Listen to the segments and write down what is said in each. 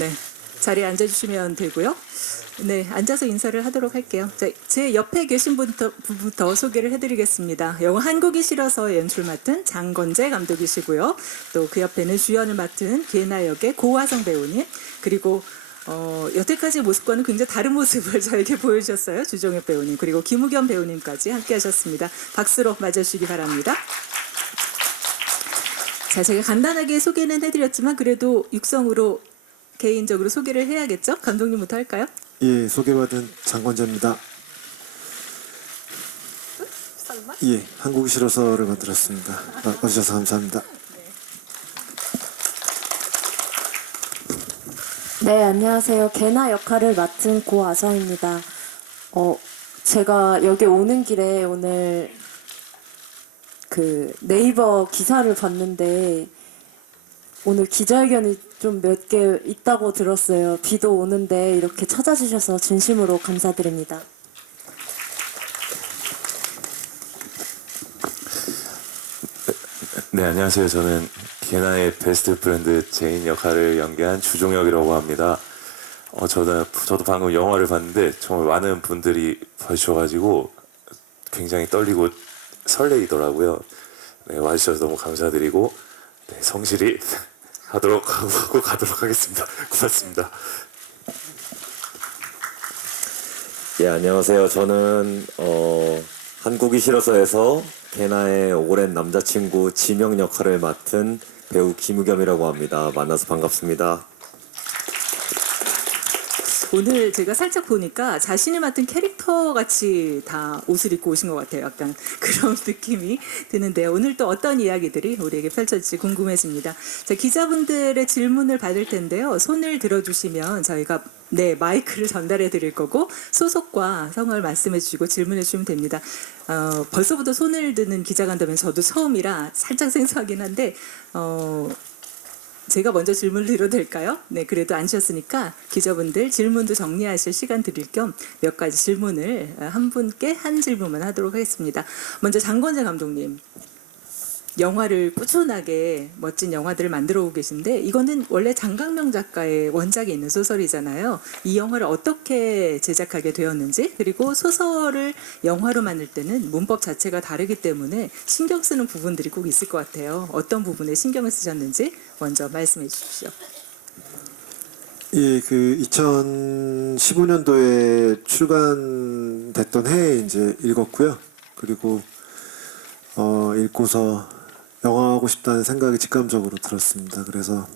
네, 자리에 앉아주시면 되고요. 네, 앉아서 인사를 하도록 할게요. 자, 제 옆에 계신 분부터 소개를 해드리겠습니다. 영화 한국이 싫어서 연출 맡은 장건재 감독이시고요. 또 그 옆에는 주연을 맡은 기에나 역의 고화성 배우님, 그리고 여태까지 모습과는 굉장히 다른 모습을 저에게 보여주셨어요. 주종혁 배우님, 그리고 김우겸 배우님까지 함께 하셨습니다. 박수로 맞아주시기 바랍니다. 자, 제가 간단하게 소개는 해드렸지만 그래도 육성으로 개인적으로 소개를 해야겠죠? 감독님부터 할까요? 예, 소개받은 장건재입니다. 설마? 예, 한국이 싫어서를 만들었습니다. 와주셔서 감사합니다. 네, 안녕하세요. 개나 역할을 맡은 고아성입니다. 제가 여기 오는 길에 오늘 그 네이버 기사를 봤는데 오늘 기자회견이 좀 몇 개 있다고 들었어요. 비도 오는데 이렇게 찾아주셔서 진심으로 감사드립니다. 네, 안녕하세요. 저는 개나의 베스트 프렌드 제인 역할을 연기한 주종혁이라고 합니다. 저도 방금 영화를 봤는데 정말 많은 분들이 봐주셔가지고 굉장히 떨리고 설레이더라고요. 네, 와주셔서 너무 감사드리고 네, 성실히 하고 가도록 하겠습니다. 고맙습니다. 예, 안녕하세요. 저는 한국이 싫어서에서 개나의 오랜 남자친구 지명 역할을 맡은 배우 김우겸이라고 합니다. 만나서 반갑습니다. 오늘 제가 살짝 보니까 자신이 맡은 캐릭터 같이 다 옷을 입고 오신 것 같아요. 약간 그런 느낌이 드는데요. 오늘 또 어떤 이야기들이 우리에게 펼쳐질지 궁금해집니다. 자, 기자분들의 질문을 받을 텐데요. 손을 들어주시면 저희가 마이크를 전달해 드릴 거고 소속과 성을 말씀해 주시고 질문해 주시면 됩니다. 벌써부터 손을 드는 기자가 한다면 저도 처음이라 살짝 생소하긴 한데 제가 먼저 질문을 드려도 될까요? 네, 그래도 앉으셨으니까 기자분들 질문도 정리하실 시간 드릴 겸 몇 가지 질문을 한 분께 한 질문만 하도록 하겠습니다. 먼저 장건재 감독님, 영화를 꾸준하게 멋진 영화들을 만들어 오고 계신데 이거는 원래 장강명 작가의 원작이 있는 소설이잖아요. 이 영화를 어떻게 제작하게 되었는지, 그리고 소설을 영화로 만들 때는 문법 자체가 다르기 때문에 신경 쓰는 부분들이 꼭 있을 것 같아요. 어떤 부분에 신경을 쓰셨는지 먼저 말씀해 주십시오. 예, 그 2015년도에 출간됐던 해에 이제 읽었고요. 그리고 읽고서 영화하고 싶다는 생각이 직감적으로 들었습니다. 그래서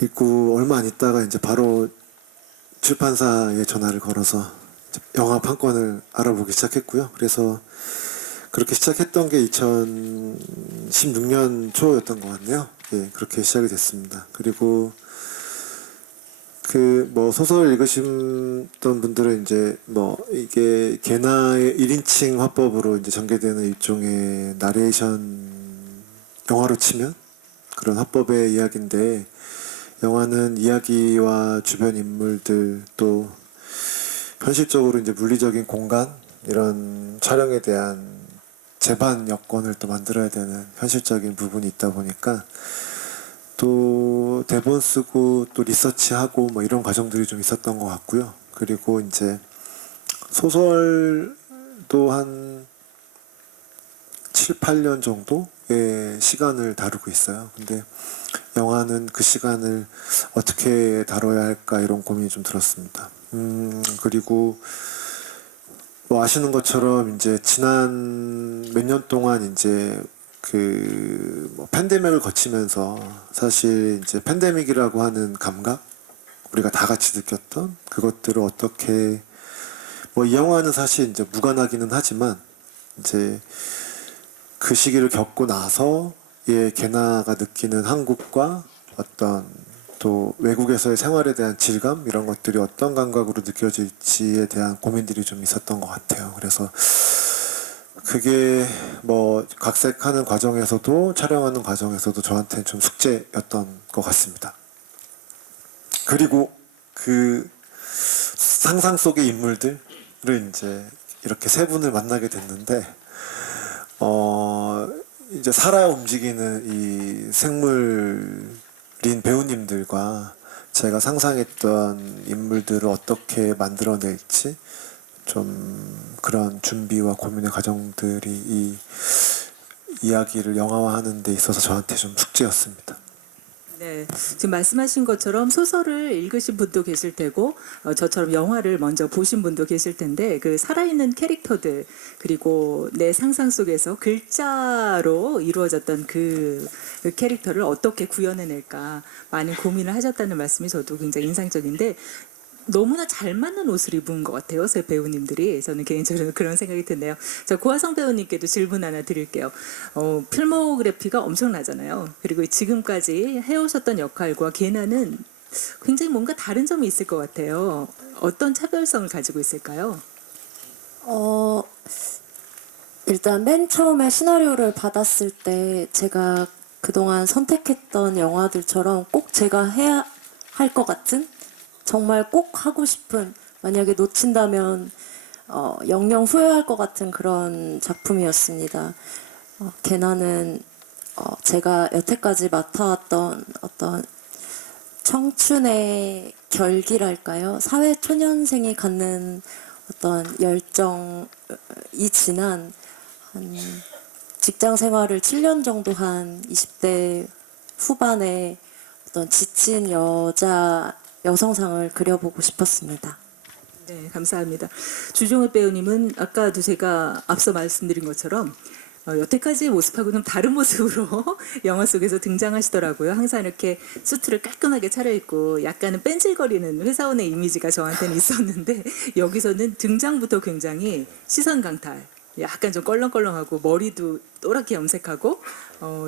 읽고 얼마 안 있다가 이제 바로 출판사에 전화를 걸어서 영화 판권을 알아보기 시작했고요. 그래서 그렇게 시작했던 게 2016년 초였던 것 같네요. 예, 그렇게 시작이 됐습니다. 그리고 소설 읽으셨던 분들은 이제 이게 개나의 1인칭 화법으로 이제 전개되는 일종의 나레이션, 영화로 치면 그런 화법의 이야기인데, 영화는 이야기와 주변 인물들, 또 현실적으로 이제 물리적인 공간, 이런 촬영에 대한 제반 여건을 또 만들어야 되는 현실적인 부분이 있다 보니까 또 대본 쓰고 또 리서치하고 이런 과정들이 좀 있었던 것 같고요. 그리고 이제 소설도 한 7, 8년 정도의 시간을 다루고 있어요. 근데 영화는 그 시간을 어떻게 다뤄야 할까 이런 고민이 좀 들었습니다. 그리고 아시는 것처럼 이제 지난 몇 년 동안 이제 팬데믹을 거치면서 사실 이제 팬데믹이라고 하는 감각, 우리가 다 같이 느꼈던 그것들을 어떻게 이 영화는 사실 이제 무관하기는 하지만 이제 그 시기를 겪고 나서 개나가 느끼는 한국과 어떤 또 외국에서의 생활에 대한 질감, 이런 것들이 어떤 감각으로 느껴질지에 대한 고민들이 좀 있었던 것 같아요. 그래서 그게 각색하는 과정에서도 촬영하는 과정에서도 저한테는 좀 숙제였던 것 같습니다. 그리고 그 상상 속의 인물들을 이제 이렇게 세 분을 만나게 됐는데 이제 살아 움직이는 이 생물을 배우님들과 제가 상상했던 인물들을 어떻게 만들어낼지 좀 그런 준비와 고민의 과정들이 이 이야기를 영화화하는 데 있어서 저한테 좀 숙제였습니다. 네, 지금 말씀하신 것처럼 소설을 읽으신 분도 계실 테고 저처럼 영화를 먼저 보신 분도 계실 텐데 그 살아있는 캐릭터들 그리고 내 상상 속에서 글자로 이루어졌던 그 캐릭터를 어떻게 구현해낼까 많은 고민을 하셨다는 말씀이 저도 굉장히 인상적인데 너무나 잘 맞는 옷을 입은 것 같아요. 새 배우님들이. 저는 개인적으로 그런 생각이 드네요. 자, 고하성 배우님께도 질문 하나 드릴게요. 필모그래피가 엄청나잖아요. 그리고 지금까지 해오셨던 역할과 개나는 굉장히 뭔가 다른 점이 있을 것 같아요. 어떤 차별성을 가지고 있을까요? 일단 맨 처음에 시나리오를 받았을 때 제가 그동안 선택했던 영화들처럼 꼭 제가 해야 할 것 같은 정말 꼭 하고 싶은 만약에 놓친다면 영영 후회할 것 같은 그런 작품이었습니다. 개나는 제가 여태까지 맡아왔던 어떤 청춘의 결기랄까요? 사회 초년생이 갖는 어떤 열정이 지난 한 직장 생활을 7년 정도 한 20대 후반의 어떤 지친 여성상을 그려보고 싶었습니다. 네, 감사합니다. 주종욱 배우님은 아까도 제가 앞서 말씀드린 것처럼 여태까지 모습하고는 다른 모습으로 영화 속에서 등장하시더라고요. 항상 이렇게 수트를 깔끔하게 차려입고 약간은 뺀질거리는 회사원의 이미지가 저한테는 있었는데 여기서는 등장부터 굉장히 시선 강탈, 약간 좀 껄렁껄렁하고 머리도 또랗게 염색하고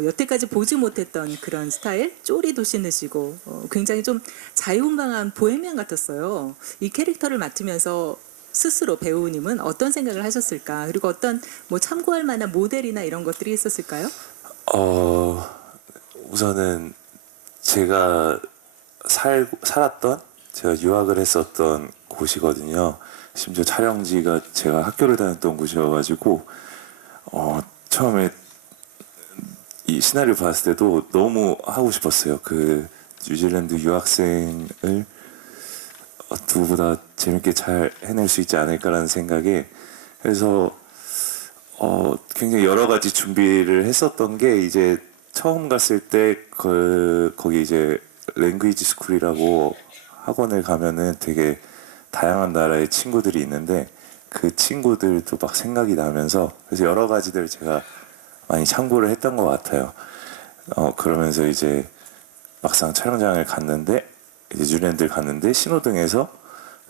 여태까지 보지 못했던 그런 스타일, 쪼리도 신으시고 굉장히 좀 자유분방한 보헤미안 같았어요. 이 캐릭터를 맡으면서 스스로 배우님은 어떤 생각을 하셨을까? 그리고 어떤 뭐 참고할 만한 모델이나 이런 것들이 있었을까요? 우선은 제가 살았던 제가 유학을 했었던 곳이거든요. 심지어 촬영지가 제가 학교를 다녔던 곳이어가지고 처음에 이 시나리오 봤을 때도 너무 하고 싶었어요. 그 뉴질랜드 유학생을 누구보다 재밌게 잘 해낼 수 있지 않을까라는 생각에 그래서 굉장히 여러 가지 준비를 했었던 게 이제 처음 갔을 때 거기 이제 랭귀지 스쿨이라고 학원을 가면은 되게 다양한 나라의 친구들이 있는데 그 친구들도 막 생각이 나면서 그래서 여러 가지들 제가 많이 참고를 했던 것 같아요. 그러면서 이제 막상 촬영장을 갔는데 이제 뉴질랜드를 갔는데 신호등에서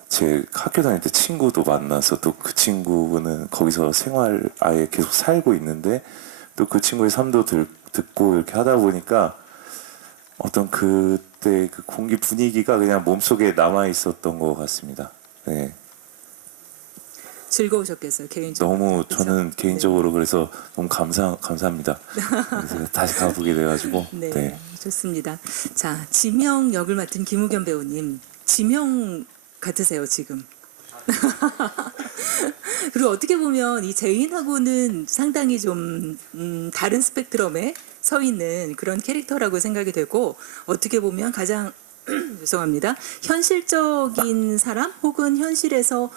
제 학교 다닐 때 친구도 만나서 또 그 친구는 거기서 생활 아예 계속 살고 있는데 또 그 친구의 삶도 듣고 이렇게 하다 보니까 어떤 그때 그 공기 분위기가 그냥 몸속에 남아 있었던 것 같습니다. 네. 즐거우셨겠어요, 개인적으로. 너무 그렇죠? 저는 개인적으로 그래서 너무 감사합니다. 그래서 다시 가보게 돼가지고. 네, 네. 좋습니다. 자, 지명 역을 맡은 김우겸 배우님, 지명 같으세요 지금. 그리고 어떻게 보면 이 제인하고는 상당히 좀 다른 스펙트럼에 서 있는 그런 캐릭터라고 생각이 되고 어떻게 보면 가장 죄송합니다. 현실적인 사람 혹은 현실에서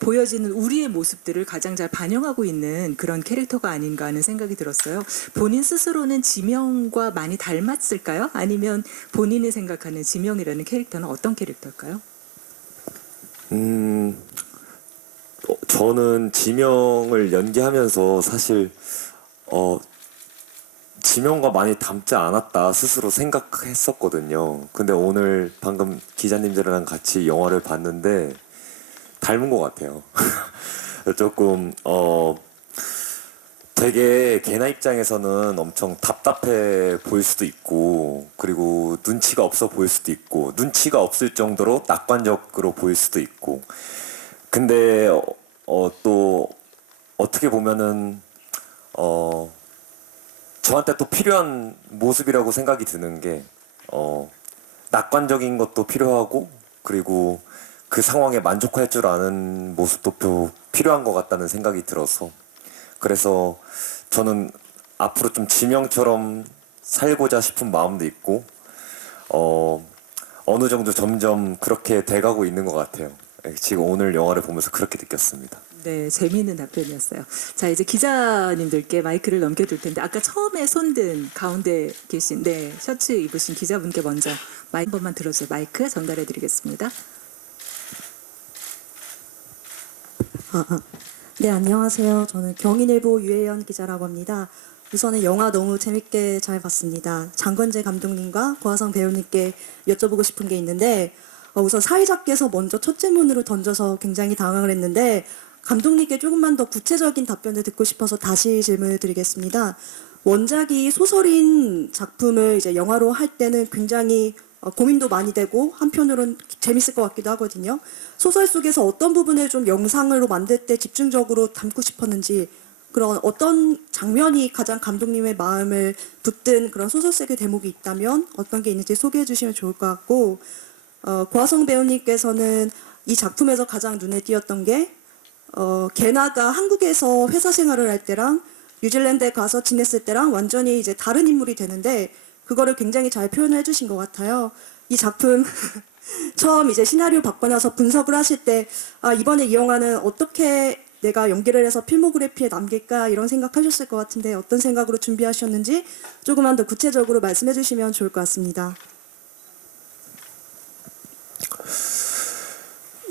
보여지는 우리의 모습들을 가장 잘 반영하고 있는 그런 캐릭터가 아닌가 하는 생각이 들었어요. 본인 스스로는 지명과 많이 닮았을까요? 아니면 본인이 생각하는 지명이라는 캐릭터는 어떤 캐릭터일까요? 저는 지명을 연기하면서 사실 지명과 많이 닮지 않았다 스스로 생각했었거든요. 근데 오늘 방금 기자님들이랑 같이 영화를 봤는데 닮은 것 같아요. 조금 되게 걔나 입장에서는 엄청 답답해 보일 수도 있고 그리고 눈치가 없어 보일 수도 있고 눈치가 없을 정도로 낙관적으로 보일 수도 있고 근데 또 어떻게 보면은 저한테 또 필요한 모습이라고 생각이 드는 게 낙관적인 것도 필요하고 그리고 그 상황에 만족할 줄 아는 모습도 필요한 것 같다는 생각이 들어서 그래서 저는 앞으로 좀 지명처럼 살고자 싶은 마음도 있고 어느 정도 점점 그렇게 돼가고 있는 것 같아요. 지금 오늘 영화를 보면서 그렇게 느꼈습니다. 네, 재미있는 답변이었어요. 자, 이제 기자님들께 마이크를 넘겨둘 텐데 아까 처음에 손든 가운데 계신 셔츠 입으신 기자분께 먼저 마이크 한 번만 들어주세요. 마이크 전달해드리겠습니다. 네, 안녕하세요. 저는 경인일보 유혜연 기자라고 합니다. 우선은 영화 너무 재밌게 잘 봤습니다. 장건재 감독님과 고하성 배우님께 여쭤보고 싶은 게 있는데 우선 사회자께서 먼저 첫 질문으로 던져서 굉장히 당황을 했는데 감독님께 조금만 더 구체적인 답변을 듣고 싶어서 다시 질문을 드리겠습니다. 원작이 소설인 작품을 이제 영화로 할 때는 굉장히 고민도 많이 되고 한편으로는 재밌을 것 같기도 하거든요. 소설 속에서 어떤 부분을 좀 영상으로 만들 때 집중적으로 담고 싶었는지 그런 어떤 장면이 가장 감독님의 마음을 붙든 그런 소설 속의 대목이 있다면 어떤 게 있는지 소개해 주시면 좋을 것 같고 고하성 배우님께서는 이 작품에서 가장 눈에 띄었던 게 게나가 한국에서 회사 생활을 할 때랑 뉴질랜드에 가서 지냈을 때랑 완전히 이제 다른 인물이 되는데 그거를 굉장히 잘 표현을 해주신 것 같아요. 이 작품 처음 이제 시나리오 받고 나서 분석을 하실 때 이번에 이 영화는 어떻게 내가 연기를 해서 필모그래피에 남길까 이런 생각하셨을 것 같은데 어떤 생각으로 준비하셨는지 조금만 더 구체적으로 말씀해 주시면 좋을 것 같습니다.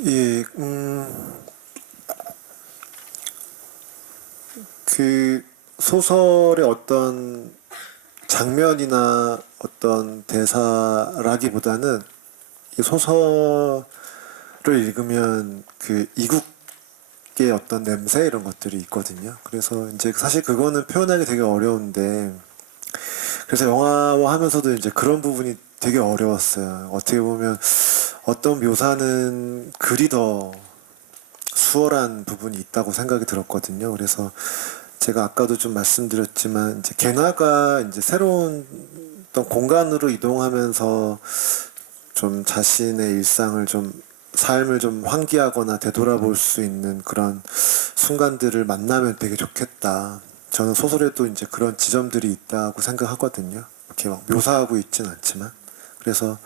예, 그 소설의 어떤 장면이나 어떤 대사라기보다는 이 소설을 읽으면 그 이국의 어떤 냄새 이런 것들이 있거든요. 그래서 이제 사실 그거는 표현하기 되게 어려운데 그래서 영화화 하면서도 이제 그런 부분이 되게 어려웠어요. 어떻게 보면 어떤 묘사는 글이 더 수월한 부분이 있다고 생각이 들었거든요. 그래서 제가 아까도 좀 말씀드렸지만 이제 게나가 이제 새로운 어떤 공간으로 이동하면서 좀 자신의 일상을 좀 삶을 좀 환기하거나 되돌아볼 수 있는 그런 순간들을 만나면 되게 좋겠다. 저는 소설에도 이제 그런 지점들이 있다고 생각하거든요. 이렇게 막 묘사하고 있진 않지만 그래서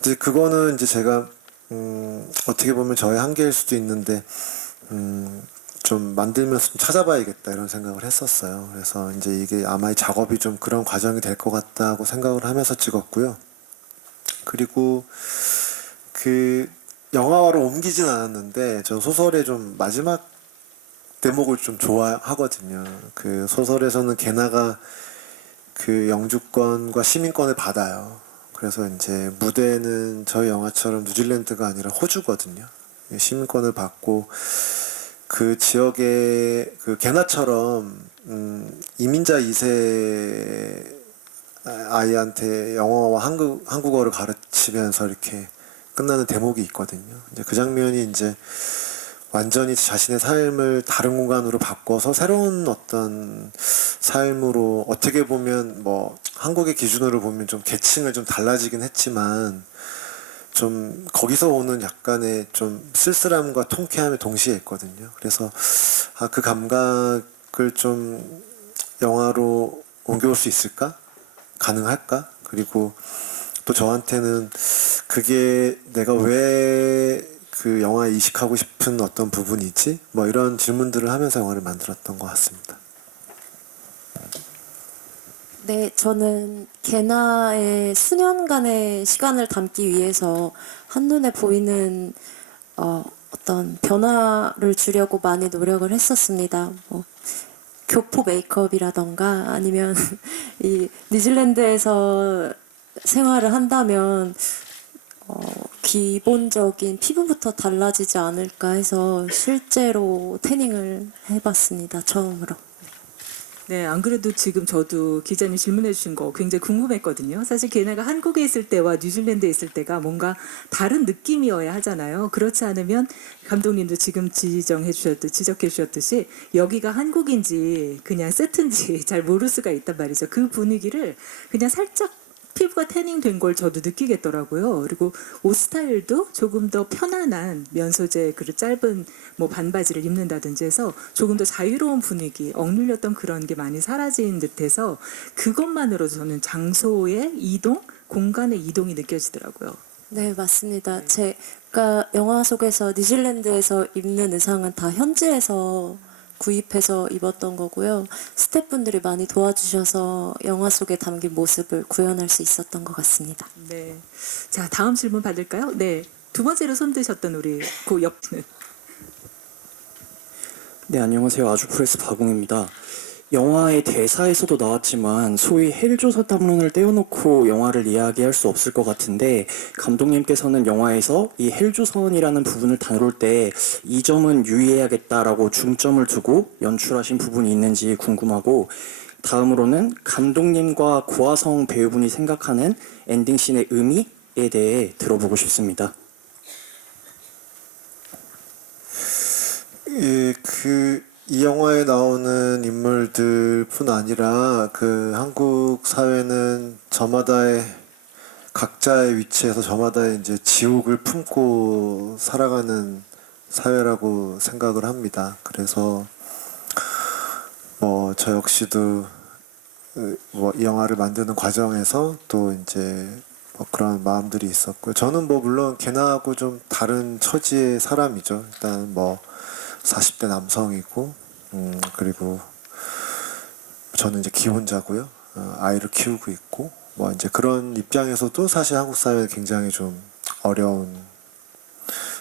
이제 그거는 이제 제가 어떻게 보면 저의 한계일 수도 있는데 좀 만들면서 좀 찾아봐야겠다 이런 생각을 했었어요. 그래서 이제 이게 아마 이 작업이 좀 그런 과정이 될 것 같다고 생각을 하면서 찍었고요. 그리고 그 영화화로 옮기진 않았는데 저 소설의 좀 마지막 대목을 좀 좋아하거든요. 그 소설에서는 게나가 그 영주권과 시민권을 받아요. 그래서 이제 무대는 저희 영화처럼 뉴질랜드가 아니라 호주거든요. 시민권을 받고 그 지역의 그 게나처럼 이민자 2세 아이한테 영어와 한국어를 가르치면서 이렇게 끝나는 대목이 있거든요. 이제 그 장면이 이제 완전히 자신의 삶을 다른 공간으로 바꿔서 새로운 어떤 삶으로 어떻게 보면 뭐 한국의 기준으로 보면 좀 계층을 좀 달라지긴 했지만 좀 거기서 오는 약간의 좀 쓸쓸함과 통쾌함이 동시에 있거든요. 그래서 그 감각을 좀 영화로 옮겨올 수 있을까? 가능할까? 그리고 또 저한테는 그게 내가 왜 그 영화에 이식하고 싶은 어떤 부분이지? 뭐 이런 질문들을 하면서 영화를 만들었던 것 같습니다. 네, 저는 게나의 수년간의 시간을 담기 위해서 한눈에 보이는 어떤 변화를 주려고 많이 노력을 했었습니다. 뭐, 교포 메이크업이라던가 아니면 이 뉴질랜드에서 생활을 한다면 기본적인 피부부터 달라지지 않을까 해서 실제로 태닝을 해봤습니다. 처음으로. 네, 안 그래도 지금 저도 기자님 질문해 주신 거 굉장히 궁금했거든요. 사실 걔네가 한국에 있을 때와 뉴질랜드에 있을 때가 뭔가 다른 느낌이어야 하잖아요. 그렇지 않으면 감독님도 지금 지적해 주셨듯이 여기가 한국인지 그냥 세트인지 잘 모를 수가 있단 말이죠. 그 분위기를 그냥 살짝 피부가 태닝된 걸 저도 느끼겠더라고요. 그리고 옷 스타일도 조금 더 편안한 면 소재 그 짧은 뭐 반바지를 입는다든지 해서 조금 더 자유로운 분위기, 억눌렸던 그런 게 많이 사라진 듯해서 그것만으로도 저는 장소의 이동 공간의 이동이 느껴지더라고요. 네, 맞습니다. 제가 영화 속에서 뉴질랜드에서 입는 의상은 다 현지에서 구입해서 입었던 거고요. 스태프분들이 많이 도와주셔서 영화 속에 담긴 모습을 구현할 수 있었던 것 같습니다. 네. 자, 다음 질문 받을까요? 네. 두 번째로 손 드셨던 우리 고 옆는. 네, 안녕하세요. 아주프레스 박웅입니다. 영화의 대사에서도 나왔지만 소위 헬조선 담론을 떼어놓고 영화를 이야기할 수 없을 것 같은데 감독님께서는 영화에서 이 헬조선이라는 부분을 다룰 때 이 점은 유의해야겠다라고 중점을 두고 연출하신 부분이 있는지 궁금하고 다음으로는 감독님과 고아성 배우분이 생각하는 엔딩씬의 의미에 대해 들어보고 싶습니다. 예, 이 영화에 나오는 인물들뿐 아니라 그 한국 사회는 저마다의 각자의 위치에서 저마다의 이제 지옥을 품고 살아가는 사회라고 생각을 합니다. 그래서 뭐 저 역시도 뭐 이 영화를 만드는 과정에서 또 이제 뭐 그런 마음들이 있었고요. 저는 뭐 물론 걔나하고 좀 다른 처지의 사람이죠. 일단 뭐 40대 남성이고 그리고 저는 이제 기혼자고요. 아이를 키우고 있고 뭐 이제 그런 입장에서도 사실 한국 사회는 굉장히 좀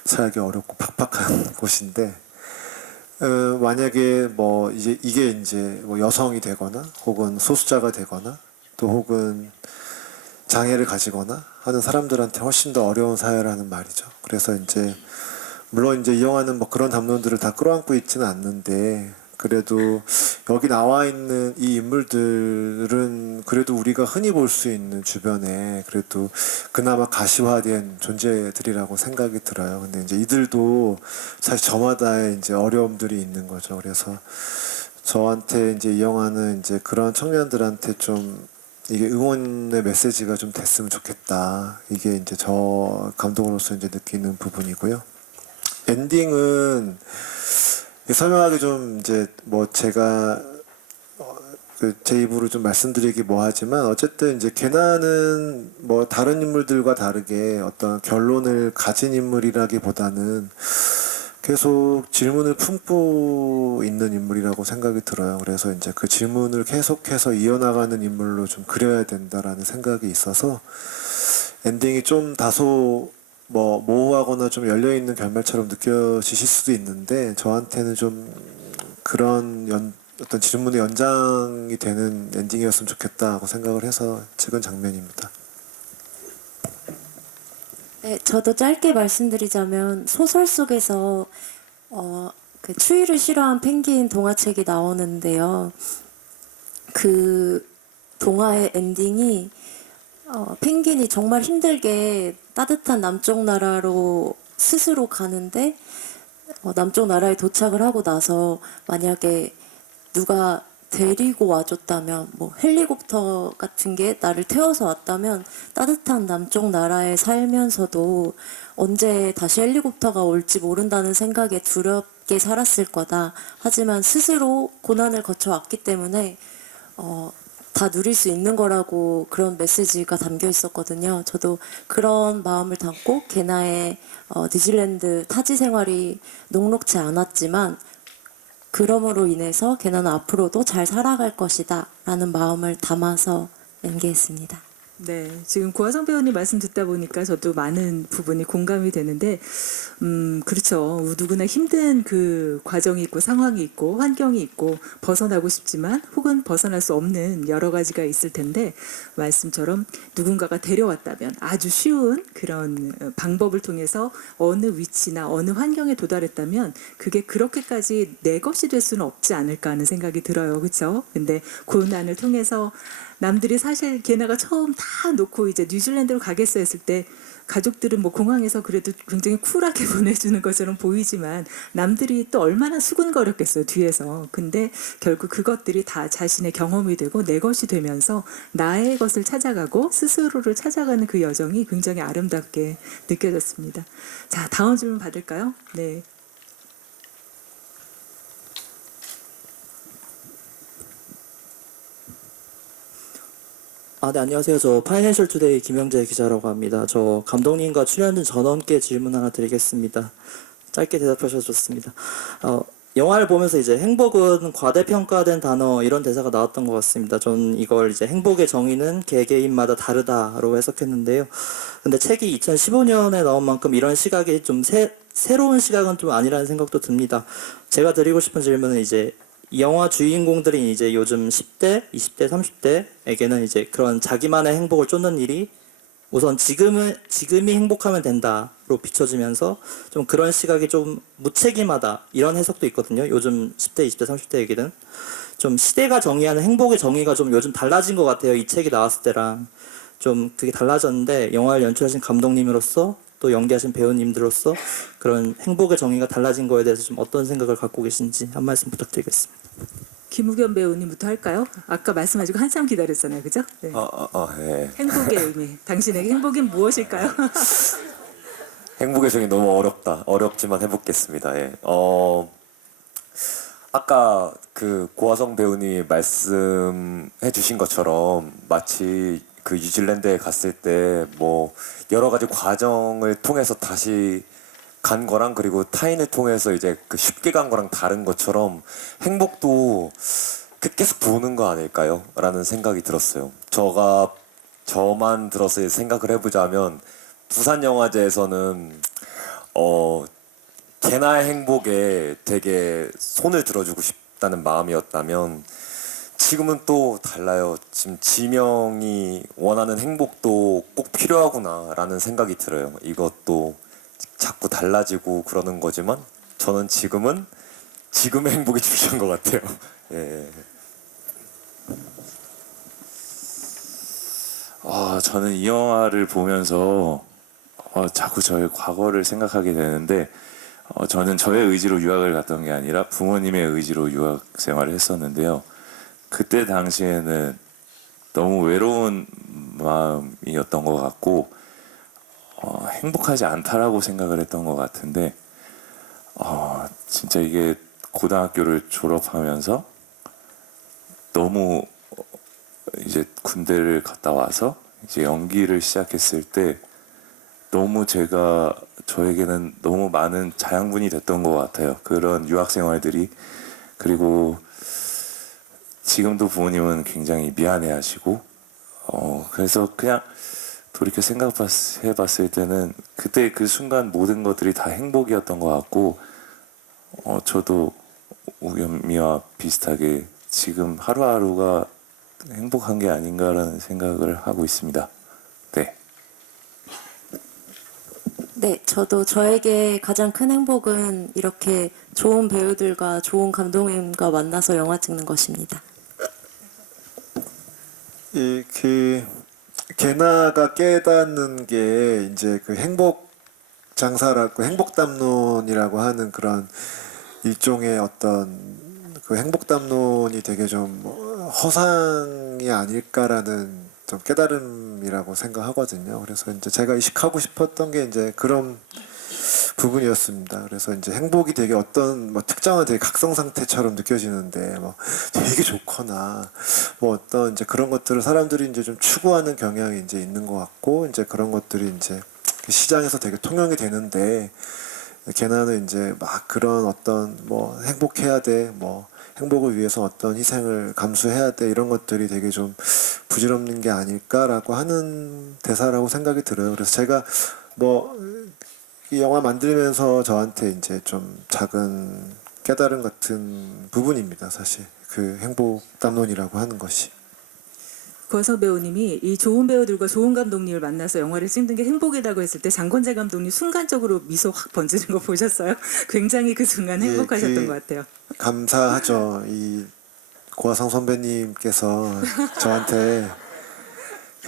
살기 어렵고 팍팍한 곳인데 만약에 뭐 이게 이제 뭐 여성이 되거나 혹은 소수자가 되거나 또 혹은 장애를 가지거나 하는 사람들한테 훨씬 더 어려운 사회라는 말이죠. 그래서 이제 물론 이제 이 영화는 뭐 그런 담론들을 다 끌어안고 있지는 않는데 그래도 여기 나와 있는 이 인물들은 그래도 우리가 흔히 볼 수 있는 주변에 그래도 그나마 가시화된 존재들이라고 생각이 들어요. 근데 이제 이들도 사실 저마다의 이제 어려움들이 있는 거죠. 그래서 저한테 이제 이 영화는 이제 그런 청년들한테 좀 이게 응원의 메시지가 좀 됐으면 좋겠다. 이게 이제 저 감독으로서 이제 느끼는 부분이고요. 엔딩은 설명하기 좀 이제 뭐 제가 제 입으로 좀 말씀드리기 뭐하지만 어쨌든 이제 걔나는 뭐 다른 인물들과 다르게 어떤 결론을 가진 인물이라기보다는 계속 질문을 품고 있는 인물이라고 생각이 들어요. 그래서 이제 그 질문을 계속해서 이어나가는 인물로 좀 그려야 된다라는 생각이 있어서 엔딩이 좀 다소 뭐 모호하거나 좀 열려있는 결말처럼 느껴지실 수도 있는데 저한테는 좀 그런 어떤 질문의 연장이 되는 엔딩이었으면 좋겠다고 생각을 해서 찍은 장면입니다. 네, 저도 짧게 말씀드리자면 소설 속에서 그 추위를 싫어한 펭귄 동화책이 나오는데요. 그 동화의 엔딩이 펭귄이 정말 힘들게 따뜻한 남쪽 나라로 스스로 가는데 남쪽 나라에 도착을 하고 나서 만약에 누가 데리고 와줬다면 뭐 헬리콥터 같은 게 나를 태워서 왔다면 따뜻한 남쪽 나라에 살면서도 언제 다시 헬리콥터가 올지 모른다는 생각에 두렵게 살았을 거다. 하지만 스스로 고난을 거쳐왔기 때문에 다 누릴 수 있는 거라고 그런 메시지가 담겨 있었거든요. 저도 그런 마음을 담고 걔나의 뉴질랜드 타지 생활이 녹록지 않았지만 그럼으로 인해서 걔나는 앞으로도 잘 살아갈 것이다 라는 마음을 담아서 연기했습니다. 네, 지금 고아성 배우님 말씀 듣다 보니까 저도 많은 부분이 공감이 되는데, 그렇죠. 누구나 힘든 그 과정이 있고 상황이 있고 환경이 있고 벗어나고 싶지만 혹은 벗어날 수 없는 여러 가지가 있을 텐데 말씀처럼 누군가가 데려왔다면 아주 쉬운 그런 방법을 통해서 어느 위치나 어느 환경에 도달했다면 그게 그렇게까지 내 것이 될 수는 없지 않을까 하는 생각이 들어요. 그렇죠? 근데 고난을 통해서 남들이 사실 걔네가 처음 다 놓고 이제 뉴질랜드로 가겠어 했을 때 가족들은 뭐 공항에서 그래도 굉장히 쿨하게 보내주는 것처럼 보이지만 남들이 또 얼마나 수군거렸겠어요 뒤에서. 근데 결국 그것들이 다 자신의 경험이 되고 내 것이 되면서 나의 것을 찾아가고 스스로를 찾아가는 그 여정이 굉장히 아름답게 느껴졌습니다. 자, 다음 질문 받을까요? 네. 네, 안녕하세요. 저 파이낸셜 투데이 김영재 기자라고 합니다. 저 감독님과 출연진 전원께 질문 하나 드리겠습니다. 짧게 대답하셔도 좋습니다. 영화를 보면서 이제 행복은 과대평가된 단어 이런 대사가 나왔던 것 같습니다. 전 이걸 이제 행복의 정의는 개개인마다 다르다로 해석했는데요. 근데 책이 2015년에 나온 만큼 이런 시각이 좀 새로운 시각은 좀 아니라는 생각도 듭니다. 제가 드리고 싶은 질문은 이제 이 영화 주인공들이 이제 요즘 10대, 20대, 30대에게는 이제 그런 자기만의 행복을 쫓는 일이 우선 지금이 행복하면 된다로 비춰지면서 좀 그런 시각이 좀 무책임하다 이런 해석도 있거든요. 요즘 10대, 20대, 30대에게는 좀 시대가 정의하는 행복의 정의가 좀 요즘 달라진 것 같아요. 이 책이 나왔을 때랑 좀 그게 달라졌는데 영화를 연출하신 감독님으로서 또 연기하신 배우님들로서 그런 행복의 정의가 달라진 거에 대해서 좀 어떤 생각을 갖고 계신지 한 말씀 부탁드리겠습니다. 김우겸 배우님부터 할까요? 아까 말씀하시고 한참 기다렸잖아요, 그죠? 네. 예. 행복의 의미. 당신에게 행복이 무엇일까요? 행복의 정의 너무 어렵지만 해보겠습니다. 예. 아까 그 고화성 배우님이 말씀해 주신 것처럼 마치 그 뉴질랜드에 갔을 때 뭐 여러 가지 과정을 통해서 다시 간 거랑 그리고 타인을 통해서 이제 그 쉽게 간 거랑 다른 것처럼 행복도 그 계속 보는 거 아닐까요? 라는 생각이 들었어요. 저만 들어서 생각을 해보자면 부산 영화제에서는 개나의 행복에 되게 손을 들어주고 싶다는 마음이었다면 지금은 또 달라요. 지금 지명이 원하는 행복도 꼭 필요하구나라는 생각이 들어요. 이것도 자꾸 달라지고 그러는 거지만 저는 지금의 행복이 중요한 것 같아요. 예. 저는 이 영화를 보면서 자꾸 저의 과거를 생각하게 되는데 저는 저의 의지로 유학을 갔던 게 아니라 부모님의 의지로 유학 생활을 했었는데요. 그때 당시에는 너무 외로운 마음이었던 것 같고 행복하지 않다라고 생각을 했던 것 같은데 진짜 이게 고등학교를 졸업하면서 너무 이제 군대를 갔다 와서 이제 연기를 시작했을 때 너무 저에게는 너무 많은 자양분이 됐던 것 같아요. 그런 유학 생활들이. 그리고 지금도 부모님은 굉장히 미안해하시고 그래서 그냥 돌이켜 생각해봤을 때는 그때 그 순간 모든 것들이 다 행복이었던 것 같고 저도 우겸이와 비슷하게 지금 하루하루가 행복한 게 아닌가라는 생각을 하고 있습니다. 네. 네, 저도 저에게 가장 큰 행복은 이렇게 좋은 배우들과 좋은 감독님과 만나서 영화 찍는 것입니다. 개나가 깨닫는 게 이제 그 행복 장사라고 행복 담론이라고 하는 그런 일종의 어떤 그 행복 담론이 되게 좀 허상이 아닐까라는 좀 깨달음이라고 생각하거든요. 그래서 이제 제가 이식하고 싶었던 게 이제 그런 부분이었습니다. 그래서 이제 행복이 되게 어떤 특정한 되게 각성 상태처럼 느껴지는데 되게 좋거나 어떤 이제 그런 것들을 사람들이 이제 좀 추구하는 경향이 이제 있는 것 같고 이제 그런 것들이 이제 시장에서 되게 통용이 되는데 걔나는 이제 막 그런 어떤 행복해야 돼 행복을 위해서 어떤 희생을 감수해야 돼 이런 것들이 되게 좀 부질없는 게 아닐까라고 하는 대사라고 생각이 들어요. 그래서 제가 이 영화 만들면서 저한테 이제 좀 작은 깨달음 같은 부분입니다. 사실 그 행복 담론이라고 하는 것이. 고화성 배우님이 이 좋은 배우들과 좋은 감독님을 만나서 영화를 찍는 게 행복이라고 했을 때 장건재 감독님 순간적으로 미소 확 번지는 거 보셨어요? 굉장히 그 순간 행복하셨던 것 같아요. 감사하죠. 이 고화성 선배님께서 저한테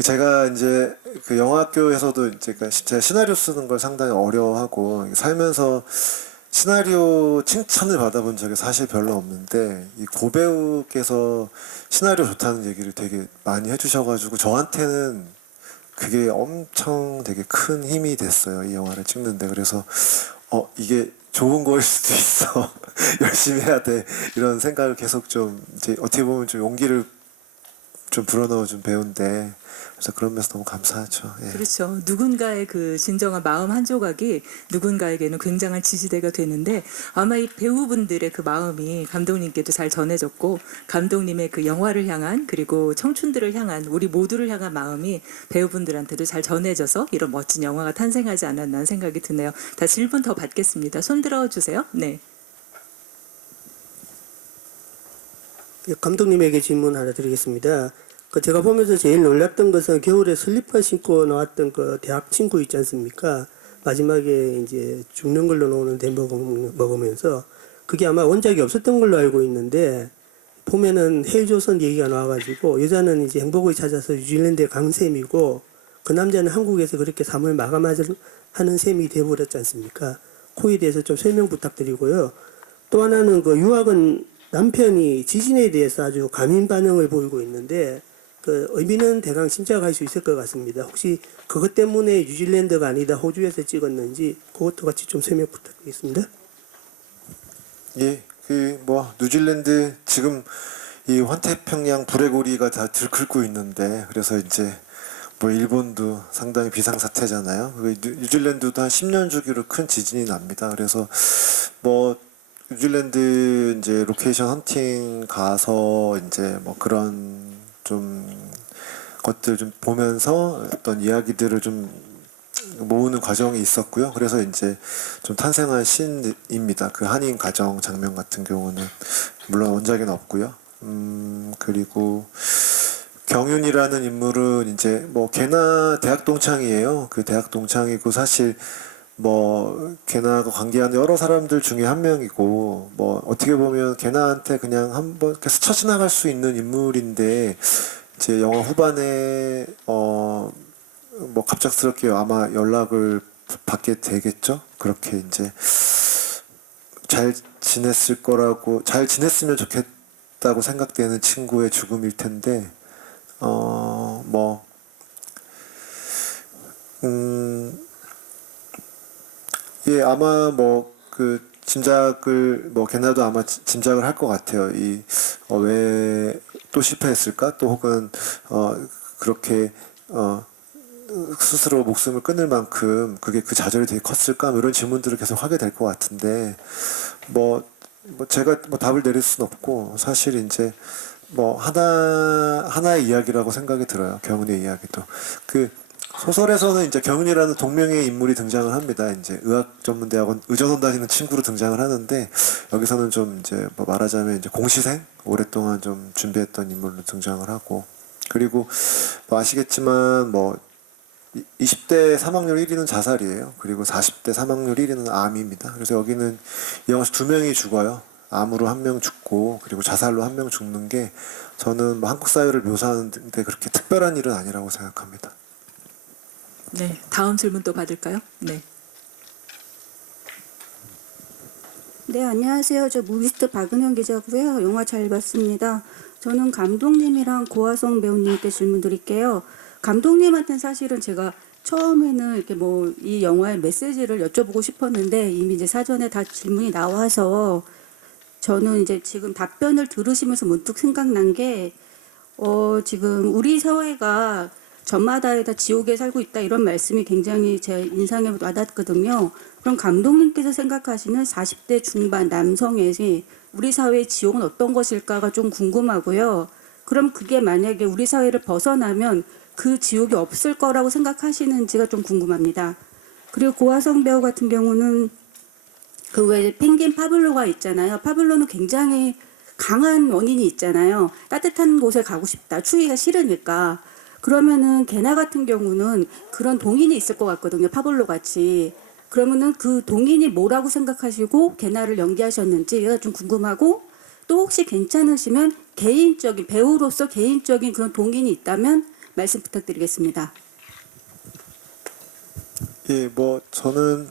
제가 이제 그 영화학교에서도 이제 제가 시나리오 쓰는 걸 상당히 어려워하고 살면서 시나리오 칭찬을 받아본 적이 사실 별로 없는데 이 고배우께서 시나리오 좋다는 얘기를 되게 많이 해주셔가지고 저한테는 그게 엄청 되게 큰 힘이 됐어요. 이 영화를 찍는데. 그래서 이게 좋은 거일 수도 있어. 열심히 해야 돼. 이런 생각을 계속 좀 이제 어떻게 보면 좀 용기를 좀 불어넣어 준 배우인데 그래서 그런 면에서 너무 감사하죠. 예. 그렇죠. 누군가의 그 진정한 마음 한 조각이 누군가에게는 굉장한 지지대가 되는데 아마 이 배우분들의 그 마음이 감독님께도 잘 전해졌고 감독님의 그 영화를 향한 그리고 청춘들을 향한 우리 모두를 향한 마음이 배우분들한테도 잘 전해져서 이런 멋진 영화가 탄생하지 않았나 하는 생각이 드네요. 다 질문 더 받겠습니다. 손 들어주세요. 네. 감독님에게 질문 하나 드리겠습니다. 제가 보면서 제일 놀랐던 것은 겨울에 슬리퍼 신고 나왔던 그 대학 친구 있지 않습니까? 마지막에 이제 죽는 걸로 나오는 햄버거 먹으면서 그게 아마 원작이 없었던 걸로 알고 있는데 보면은 헬조선 얘기가 나와가지고 여자는 이제 행복을 찾아서 뉴질랜드의 강쌤이고 그 남자는 한국에서 그렇게 삶을 마감하는 셈이 돼버렸지 않습니까? 코에 대해서 좀 설명 부탁드리고요. 또 하나는 그 유학은 남편이 지진에 대해서 아주 감인 반응을 보이고 있는데 그 의미는 대강 짐작할 수 있을 것 같습니다. 혹시 그것 때문에 뉴질랜드가 아니다 호주에서 찍었는지 그것도 같이 좀 설명 부탁드리겠습니다. 예, 그 뭐 뉴질랜드 지금 이 환태평양 불의 고리가 다 들끓고 있는데 그래서 이제 뭐 일본도 상당히 비상사태잖아요. 뉴질랜드도 한 10년 주기로 큰 지진이 납니다. 그래서 뭐 뉴질랜드 이제 로케이션 헌팅 가서 이제 뭐 그런 좀 것들 좀 보면서 어떤 이야기들을 좀 모으는 과정이 있었고요. 그래서 이제 좀 탄생한 신입니다. 그 한인 가정 장면 같은 경우는 물론 원작에는 없고요. 그리고 경윤이라는 인물은 이제 뭐 걔나 대학 동창이에요. 그 대학 동창이고 사실 뭐 걔나하고 관계하는 여러 사람들 중에 한 명이고 뭐 어떻게 보면 걔나한테 그냥 한번 이렇게 스쳐 지나갈 수 있는 인물인데 이제 영화 후반에 뭐 갑작스럽게 아마 연락을 받게 되겠죠. 그렇게 이제 잘 지냈을 거라고 잘 지냈으면 좋겠다고 생각되는 친구의 죽음일 텐데 예, 아마 뭐 그 짐작을 뭐 걔나도 아마 짐작을 할 것 같아요. 이 왜 또 실패했을까? 또 혹은 그렇게 스스로 목숨을 끊을 만큼 그게 그 좌절이 되게 컸을까? 뭐 이런 질문들을 계속 하게 될 것 같은데 뭐 제가 뭐 답을 내릴 수는 없고 사실 이제 뭐 하나의 이야기라고 생각이 들어요. 경은의 이야기도 그 소설에서는 이제 경은이라는 동명의 인물이 등장을 합니다. 이제 의학전문대학원 의전원 다니는 친구로 등장을 하는데 여기서는 좀 이제 뭐 말하자면 이제 공시생 오랫동안 좀 준비했던 인물로 등장을 하고 그리고 뭐 아시겠지만 뭐 20대 사망률 1위는 자살이에요. 그리고 40대 사망률 1위는 암입니다. 그래서 여기는 이 영화에서 2명이 죽어요. 암으로 1명 죽고 그리고 자살로 1명 죽는 게 저는 뭐 한국 사회를 묘사하는데 그렇게 특별한 일은 아니라고 생각합니다. 네. 다음 질문 또 받을까요? 네. 네, 안녕하세요. 저 무비스트 박은영 기자고요. 영화 잘 봤습니다. 저는 감독님이랑 고화성 배우님께 질문 드릴게요. 감독님한테는 사실은 제가 처음에는 이렇게 뭐 이 영화의 메시지를 여쭤보고 싶었는데 이미 이제 사전에 다 질문이 나와서 저는 이제 지금 답변을 들으시면서 문득 생각난 게 지금 우리 사회가 저마다에다 지옥에 살고 있다 이런 말씀이 굉장히 제 인상에 와닿거든요. 그럼 감독님께서 생각하시는 40대 중반 남성의 우리 사회의 지옥은 어떤 것일까가 좀 궁금하고요. 그럼 그게 만약에 우리 사회를 벗어나면 그 지옥이 없을 거라고 생각하시는지가 좀 궁금합니다. 그리고 고화성 배우 같은 경우는 그 왜 펭귄 파블로가 있잖아요. 파블로는 굉장히 강한 원인이 있잖아요. 따뜻한 곳에 가고 싶다. 추위가 싫으니까. 그러면은 걔나 같은 경우는 그런 동인이 있을 것 같거든요. 파블로 같이. 그러면은 그 동인이 뭐라고 생각하시고 걔나를 연기하셨는지가 좀 궁금하고 또 혹시 괜찮으시면 개인적인 배우로서 개인적인 그런 동인이 있다면 말씀 부탁드리겠습니다. 예, 뭐 저는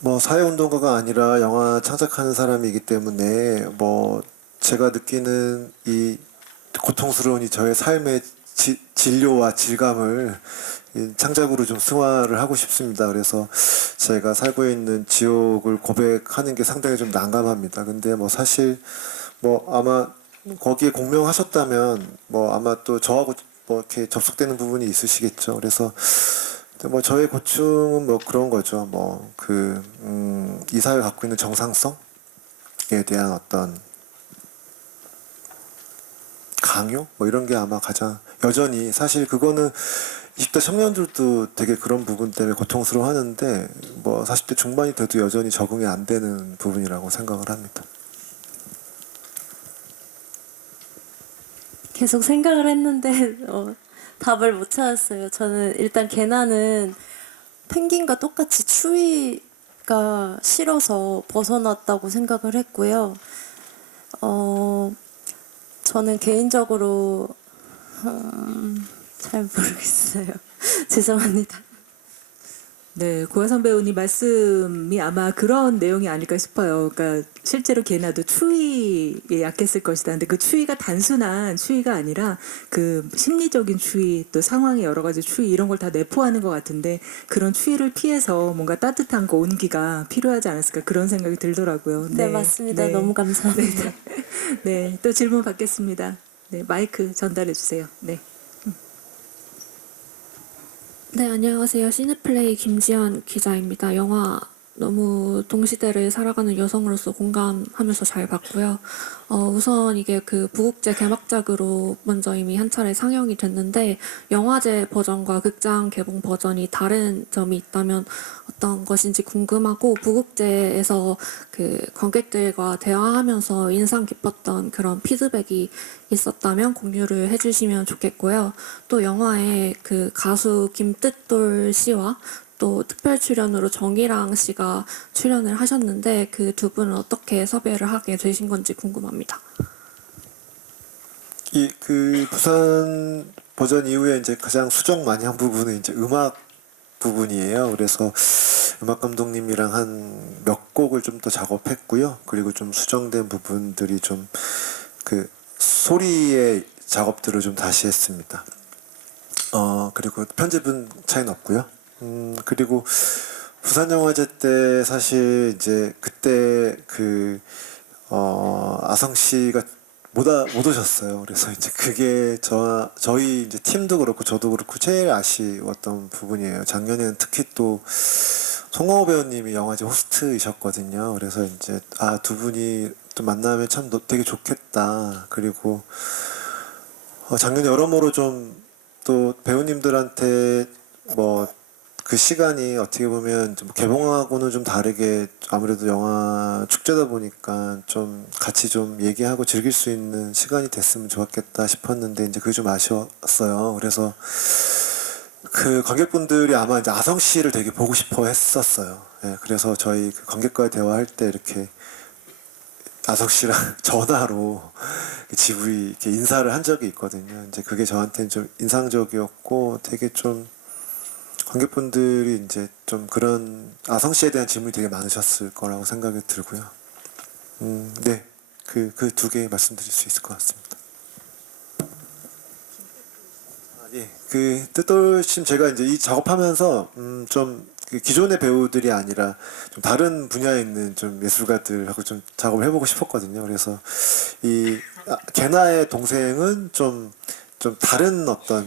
뭐 사회운동가가 아니라 영화 창작하는 사람이기 때문에 뭐 제가 느끼는 이 고통스러운 이 저의 삶의 진료와 질감을 이 창작으로 좀 승화를 하고 싶습니다. 그래서 제가 살고 있는 지옥을 고백하는 게 상당히 좀 난감합니다. 근데 뭐 사실 뭐 아마 거기에 공명하셨다면 뭐 아마 또 저하고 뭐 이렇게 접속되는 부분이 있으시겠죠. 그래서 뭐 저의 고충은 뭐 그런 거죠. 뭐 이 사회가 갖고 있는 정상성에 대한 어떤 강요 뭐 이런 게 아마 가장 여전히 사실 그거는 20대 청년들도 되게 그런 부분 때문에 고통스러워하는데 뭐 40대 중반이 돼도 여전히 적응이 안 되는 부분이라고 생각을 합니다. 계속 생각을 했는데 답을 못 찾았어요. 저는 일단 개나는 펭귄과 똑같이 추위가 싫어서 벗어났다고 생각을 했고요. 저는 개인적으로 잘 모르겠어요. 죄송합니다. 네, 고화성 배우님 말씀이 아마 그런 내용이 아닐까 싶어요. 그러니까 실제로 개나도 추위에 약했을 것이다. 근데 그 추위가 단순한 추위가 아니라 그 심리적인 추위, 또 상황의 여러 가지 추위 이런 걸 다 내포하는 것 같은데 그런 추위를 피해서 뭔가 따뜻한 거 온기가 필요하지 않았을까 그런 생각이 들더라고요. 네, 맞습니다. 너무 감사합니다. 네, 또 질문 받겠습니다. 네, 마이크 전달해 주세요. 네. 네, 안녕하세요. 시네플레이 김지연 기자입니다. 영화 너무 동시대를 살아가는 여성으로서 공감하면서 잘 봤고요. 우선 이게 그 부국제 개막작으로 먼저 이미 한 차례 상영이 됐는데 영화제 버전과 극장 개봉 버전이 다른 점이 있다면 어떤 것인지 궁금하고 부국제에서 그 관객들과 대화하면서 인상 깊었던 그런 피드백이 있었다면 공유를 해주시면 좋겠고요. 또 영화에 그 가수 김뜻돌 씨와 또 특별 출연으로 정희랑 씨가 출연을 하셨는데 그 두 분은 어떻게 섭외를 하게 되신 건지 궁금합니다. 그 부산 버전 이후에 이제 가장 수정 많이 한 부분은 이제 음악 부분이에요. 그래서 음악 감독님이랑 한 몇 곡을 좀 더 작업했고요. 그리고 좀 수정된 부분들이 좀 그 소리의 작업들을 좀 다시 했습니다. 그리고 편집은 차이는 없고요. 그리고 부산영화제 때 사실 이제 그때 아성 씨가 못 오셨어요. 그래서 이제 그게 저희 이제 팀도 그렇고 저도 그렇고 제일 아쉬웠던 부분이에요. 작년에는 특히 또 송강호 배우님이 영화제 호스트이셨거든요. 그래서 이제 두 분이 또 만나면 참 되게 좋겠다. 그리고 작년 여러모로 좀 또 배우님들한테 뭐 그 시간이 어떻게 보면 좀 개봉하고는 좀 다르게 아무래도 영화 축제다 보니까 좀 같이 좀 얘기하고 즐길 수 있는 시간이 됐으면 좋았겠다 싶었는데 이제 그게 좀 아쉬웠어요. 그래서 그 관객분들이 아마 이제 아성 씨를 되게 보고 싶어 했었어요. 예, 그래서 저희 그 관객과의 대화할 때 이렇게 아성 씨랑 전화로 지부리 이렇게 인사를 한 적이 있거든요. 이제 그게 저한테는 좀 인상적이었고 되게 좀 관객분들이 이제 좀 그런 아성 씨에 대한 질문이 되게 많으셨을 거라고 생각이 들고요. 네, 그 두 개 말씀드릴 수 있을 것 같습니다. 예, 그 뜻돌심 제가 이제 이 작업하면서 좀 그 기존의 배우들이 아니라 좀 다른 분야에 있는 좀 예술가들하고 좀 작업을 해보고 싶었거든요. 그래서 이 개나의 동생은 좀 다른 어떤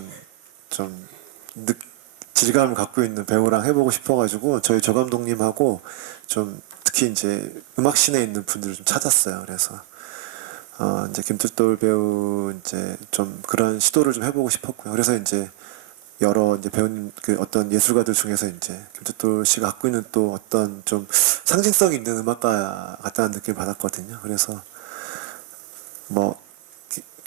좀 질감을 갖고 있는 배우랑 해보고 싶어가지고 저희 저 감독님하고 좀 특히 이제 음악씬에 있는 분들을 좀 찾았어요. 그래서 이제 김뜻돌 배우 이제 좀 그런 시도를 좀 해보고 싶었고요. 그래서 이제 여러 이제 배우님 그 어떤 예술가들 중에서 이제 김뜻돌 씨가 갖고 있는 또 어떤 좀 상징성 있는 음악가 같다는 느낌을 받았거든요. 그래서 뭐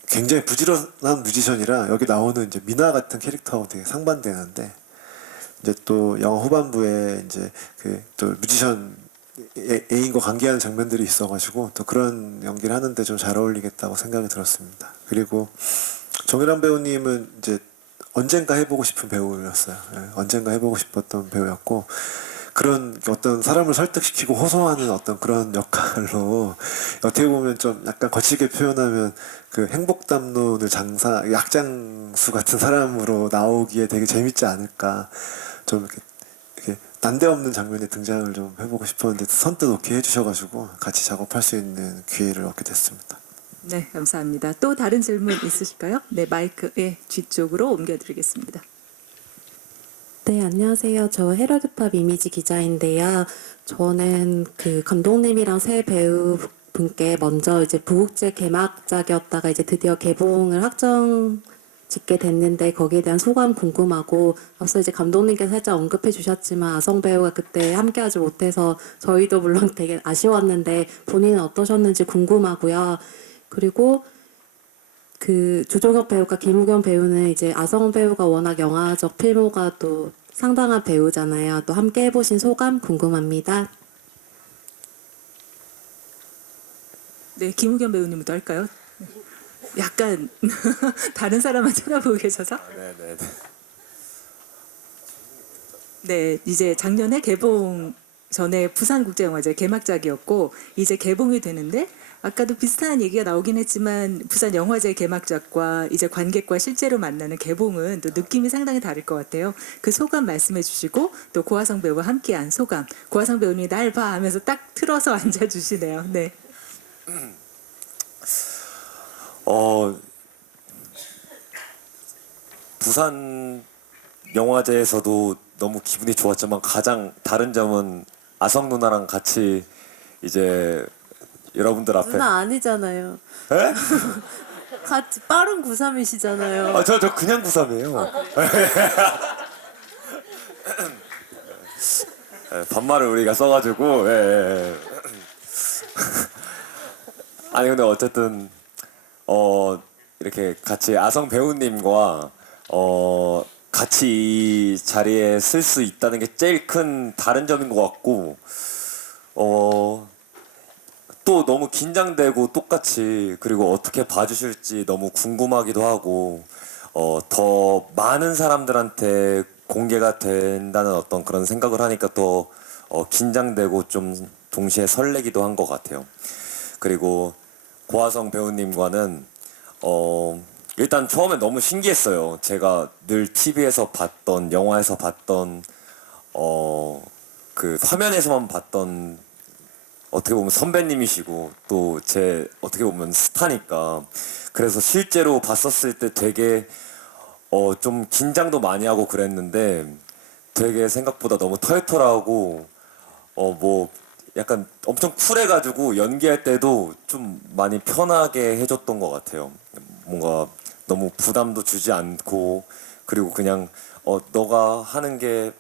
굉장히 부지런한 뮤지션이라 여기 나오는 이제 미나 같은 캐릭터하고 되게 상반되는데 이제 또 영화 후반부에 이제 그 또 뮤지션 애인과 관계하는 장면들이 있어가지고 또 그런 연기를 하는데 좀 잘 어울리겠다고 생각이 들었습니다. 그리고 정일환 배우님은 이제 언젠가 해보고 싶은 배우였어요. 예, 언젠가 해보고 싶었던 배우였고 그런 어떤 사람을 설득시키고 호소하는 어떤 그런 역할로 어떻게 보면 좀 약간 거칠게 표현하면 그 행복담론을 약장수 같은 사람으로 나오기에 되게 재밌지 않을까. 좀 이렇게 난데없는 장면에 등장을 좀 해보고 싶었는데 선뜻 오케이 해주셔가지고 같이 작업할 수 있는 기회를 얻게 됐습니다. 네, 감사합니다. 또 다른 질문 있으실까요? 네, 마이크 뒤쪽으로 옮겨드리겠습니다. 네, 안녕하세요. 저 헤럴드팝 이미지 기자인데요. 저는 그 감독님이랑 새 배우 분께 먼저 이제 부국제 개막작이었다가 이제 드디어 개봉을 확정 짓게 됐는데 거기에 대한 소감 궁금하고, 앞서 이제 감독님께서 살짝 언급해 주셨지만 아성 배우가 그때 함께하지 못해서 저희도 물론 되게 아쉬웠는데 본인은 어떠셨는지 궁금하고요. 그리고 그 주종혁 배우가 김우겸 배우는 이제 아성 배우가 워낙 영화적 필모가 또 상당한 배우잖아요. 또 함께 해보신 소감 궁금합니다. 네, 김우겸 배우님부터 할까요? 네. 약간 다른 사람만 쳐다보고 계셔서. 네네네. 네, 이제 작년에 개봉 전에 부산국제영화제 개막작이었고 이제 개봉이 되는데 아까도 비슷한 얘기가 나오긴 했지만 부산 영화제 개막작과 이제 관객과 실제로 만나는 개봉은 또 느낌이 상당히 다를 것 같아요. 그 소감 말씀해 주시고 또 고화성 배우와 함께한 소감. 고화성 배우님이 날 봐 하면서 딱 틀어서 앉아주시네요. 네. 부산 영화제에서도 너무 기분이 좋았지만 가장 다른 점은 아성 누나랑 같이 이제 여러분들 앞에 누나 아니잖아요. 에? 같이 빠른 93이시잖아요. 저 그냥 93이에요. 반말을 우리가 써가지고 아니 근데 어쨌든 이렇게 같이 아성 배우님과 같이 이 자리에 쓸 수 있다는 게 제일 큰 다른 점인 것 같고 또 너무 긴장되고 똑같이 그리고 어떻게 봐주실지 너무 궁금하기도 하고 더 많은 사람들한테 공개가 된다는 어떤 그런 생각을 하니까 또 긴장되고 좀 동시에 설레기도 한 것 같아요. 그리고 고화성 배우님과는 일단 처음에 너무 신기했어요. 제가 늘 TV에서 봤던 영화에서 봤던 그 화면에서만 봤던 어떻게 보면 선배님이시고 또 제 어떻게 보면 스타니까 그래서 실제로 봤었을 때 되게 좀 긴장도 많이 하고 그랬는데 되게 생각보다 너무 털털하고 뭐 약간 엄청 쿨해가지고 연기할 때도 좀 많이 편하게 해줬던 것 같아요. 뭔가 너무 부담도 주지 않고 그리고 그냥 너가 하는 게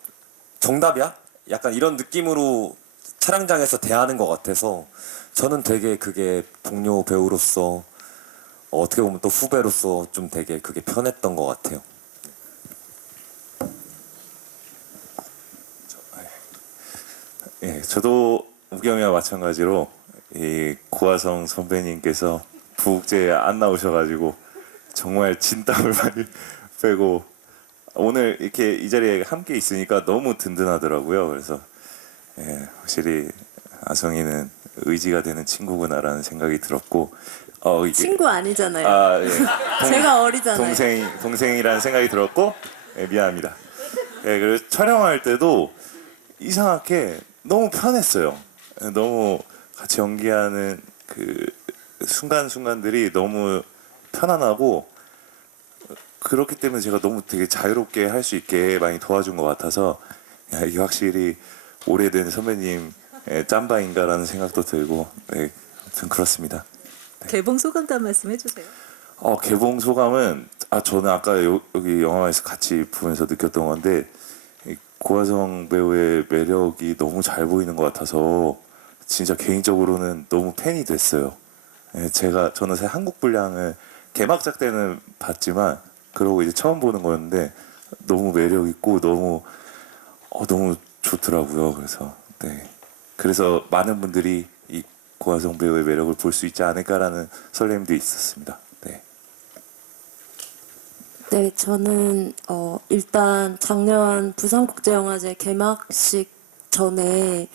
정답이야? 약간 이런 느낌으로 촬영장에서 대하는 것 같아서 저는 되게 그게 동료 배우로서 어떻게 보면 또 후배로서 좀 되게 그게 편했던 것 같아요. 예, 저도 우경이와 마찬가지로 이 고화성 선배님께서 부국제에 안 나오셔가지고 정말 진땀을 많이 빼고 오늘 이렇게 이 자리에 함께 있으니까 너무 든든하더라고요. 그래서 예, 확실히 아성이는 의지가 되는 친구구나라는 생각이 들었고 이게 친구 아니잖아요. 아, 예. 제가 어리잖아요. 동생이라는 생각이 들었고 예, 미안합니다. 예, 그래서 촬영할 때도 이상하게 너무 편했어요. 예, 너무 같이 연기하는 그 순간순간들이 너무 편안하고 그렇기 때문에 제가 너무 되게 자유롭게 할 수 있게 많이 도와준 것 같아서 야, 이게 확실히 오래된 선배님 짬바인가라는 생각도 들고 네, 아무튼 그렇습니다. 개봉 소감도 한 말씀 해주세요. 개봉 소감은 저는 아까 여기 영화관에서 같이 보면서 느꼈던 건데 이 고화성 배우의 매력이 너무 잘 보이는 것 같아서 진짜 개인적으로는 너무 팬이 됐어요. 저는 사실 한국 분량을 개막작 때는 봤지만 그러고 이제 처음 보는 거였는데 너무 매력 있고 너무 좋더라고요. 그래서 많은 분들이 이 고화성 배우의 매력을 볼 수 있지 않을까라는 설렘도 있었습니다. 네. 네, 저는 일단 작년 부산국제영화제 개막식 전에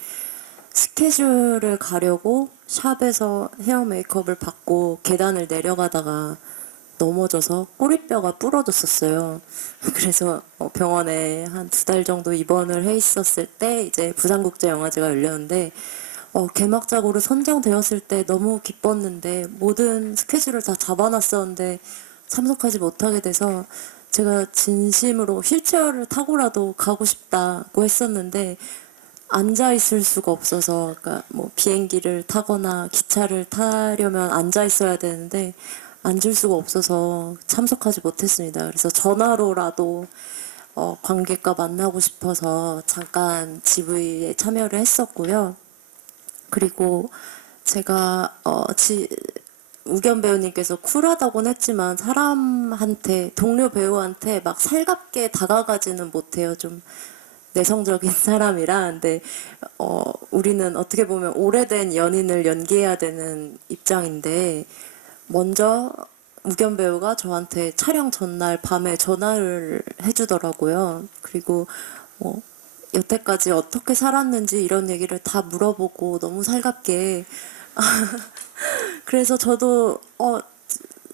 스케줄을 가려고 샵에서 헤어 메이크업을 받고 계단을 내려가다가 넘어져서 꼬리뼈가 부러졌었어요. 그래서 병원에 한 2달 정도 입원을 해 있었을 때 이제 부산국제영화제가 열렸는데 개막작으로 선정되었을 때 너무 기뻤는데 모든 스케줄을 다 잡아놨었는데 참석하지 못하게 돼서 제가 진심으로 휠체어를 타고라도 가고 싶다고 했었는데 앉아 있을 수가 없어서, 그러니까 뭐 비행기를 타거나 기차를 타려면 앉아 있어야 되는데 앉을 수가 없어서 참석하지 못했습니다. 그래서 전화로라도 관객과 만나고 싶어서 잠깐 GV에 참여를 했었고요. 그리고 제가 우견 배우님께서 쿨하다고는 했지만 사람한테, 동료 배우한테 막 살갑게 다가가지는 못해요. 좀 내성적인 사람이라. 근데 우리는 어떻게 보면 오래된 연인을 연기해야 되는 입장인데 먼저 우견 배우가 저한테 촬영 전날 밤에 전화를 해주더라고요. 그리고 여태까지 어떻게 살았는지 이런 얘기를 다 물어보고 너무 살갑게 그래서 저도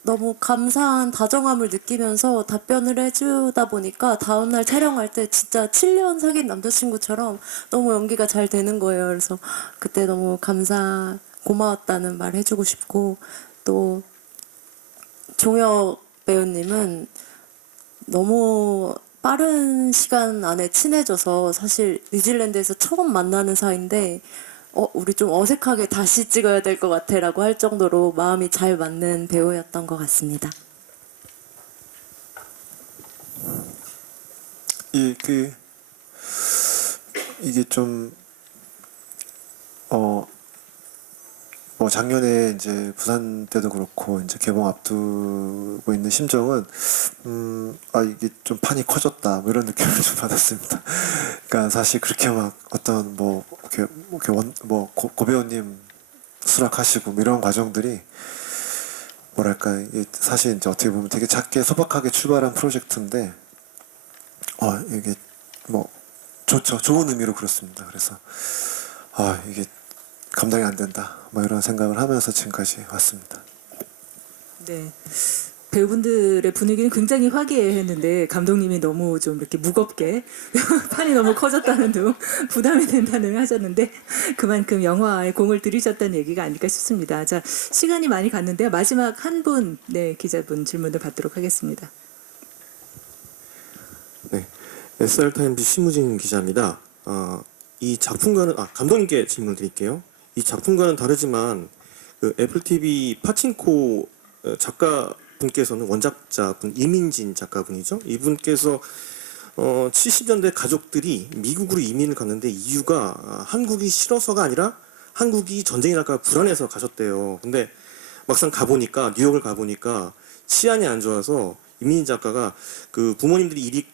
너무 감사한 다정함을 느끼면서 답변을 해주다 보니까 다음날 촬영할 때 진짜 7년 사귄 남자친구처럼 너무 연기가 잘 되는 거예요. 그래서 그때 너무 고마웠다는 말 해주고 싶고, 또 종혁 배우님은 너무 빠른 시간 안에 친해져서 사실 뉴질랜드에서 처음 만나는 사이인데 우리 좀 어색하게 다시 찍어야 될 것 같아 라고 할 정도로 마음이 잘 맞는 배우였던 것 같습니다. 이게 좀 뭐 작년에 이제 부산 때도 그렇고 이제 개봉 앞두고 있는 심정은 이게 좀 판이 커졌다 뭐 이런 느낌을 좀 받았습니다. 그러니까 사실 그렇게 막 어떤 고배우님 수락하시고 뭐 이런 과정들이 뭐랄까, 이게 사실 이제 어떻게 보면 되게 작게 소박하게 출발한 프로젝트인데 이게 뭐 좋죠. 좋은 의미로 그렇습니다. 그래서 이게 감당이 안 된다 뭐 이런 생각을 하면서 지금까지 왔습니다. 네. 배우분들의 분위기는 굉장히 화기애애했는데 감독님이 너무 좀 이렇게 무겁게 판이 너무 커졌다는 등 부담이 된다는 하셨는데 그만큼 영화에 공을 들이셨다는 얘기가 아닐까 싶습니다. 자, 시간이 많이 갔는데요. 마지막 한 분, 기자분 질문을 받도록 하겠습니다. 네, SR타임즈 심우진 기자입니다. 이 작품과는 감독님께 질문 드릴게요. 이 작품과는 다르지만 그 애플 TV 파친코 작가분께서는 원작자분 이민진 작가분이죠. 이분께서 70년대 가족들이 미국으로 이민을 갔는데 이유가 한국이 싫어서가 아니라 한국이 전쟁이 날까 불안해서 가셨대요. 근데 막상 가보니까 뉴욕을 가보니까 치안이 안 좋아서 이민진 작가가 그 부모님들이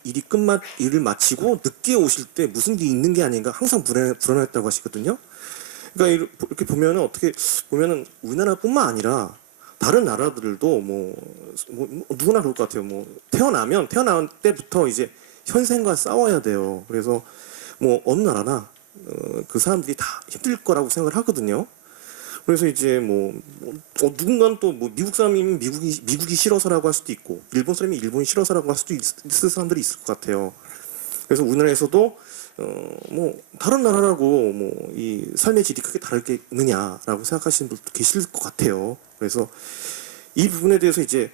일을 마치고 늦게 오실 때 무슨 일이 있는 게 아닌가 항상 불안했다고 하시거든요. 그러니까 이렇게 보면은 어떻게 보면은 우리나라뿐만 아니라 다른 나라들도 뭐 누구나 그럴 것 같아요. 뭐 태어난 때부터 이제 현생과 싸워야 돼요. 그래서 뭐 어느 나라나 그 사람들이 다 힘들 거라고 생각을 하거든요. 그래서 이제 누군가는 또 미국 사람이면 미국이 싫어서라고 할 수도 있고, 일본 사람이 일본이 싫어서라고 할 수도 있을 사람들이 있을 것 같아요. 그래서 우리나라에서도 다른 나라라고 이 삶의 질이 크게 다를 게 있느냐라고 생각하시는 분도 계실 것 같아요. 그래서 이 부분에 대해서 이제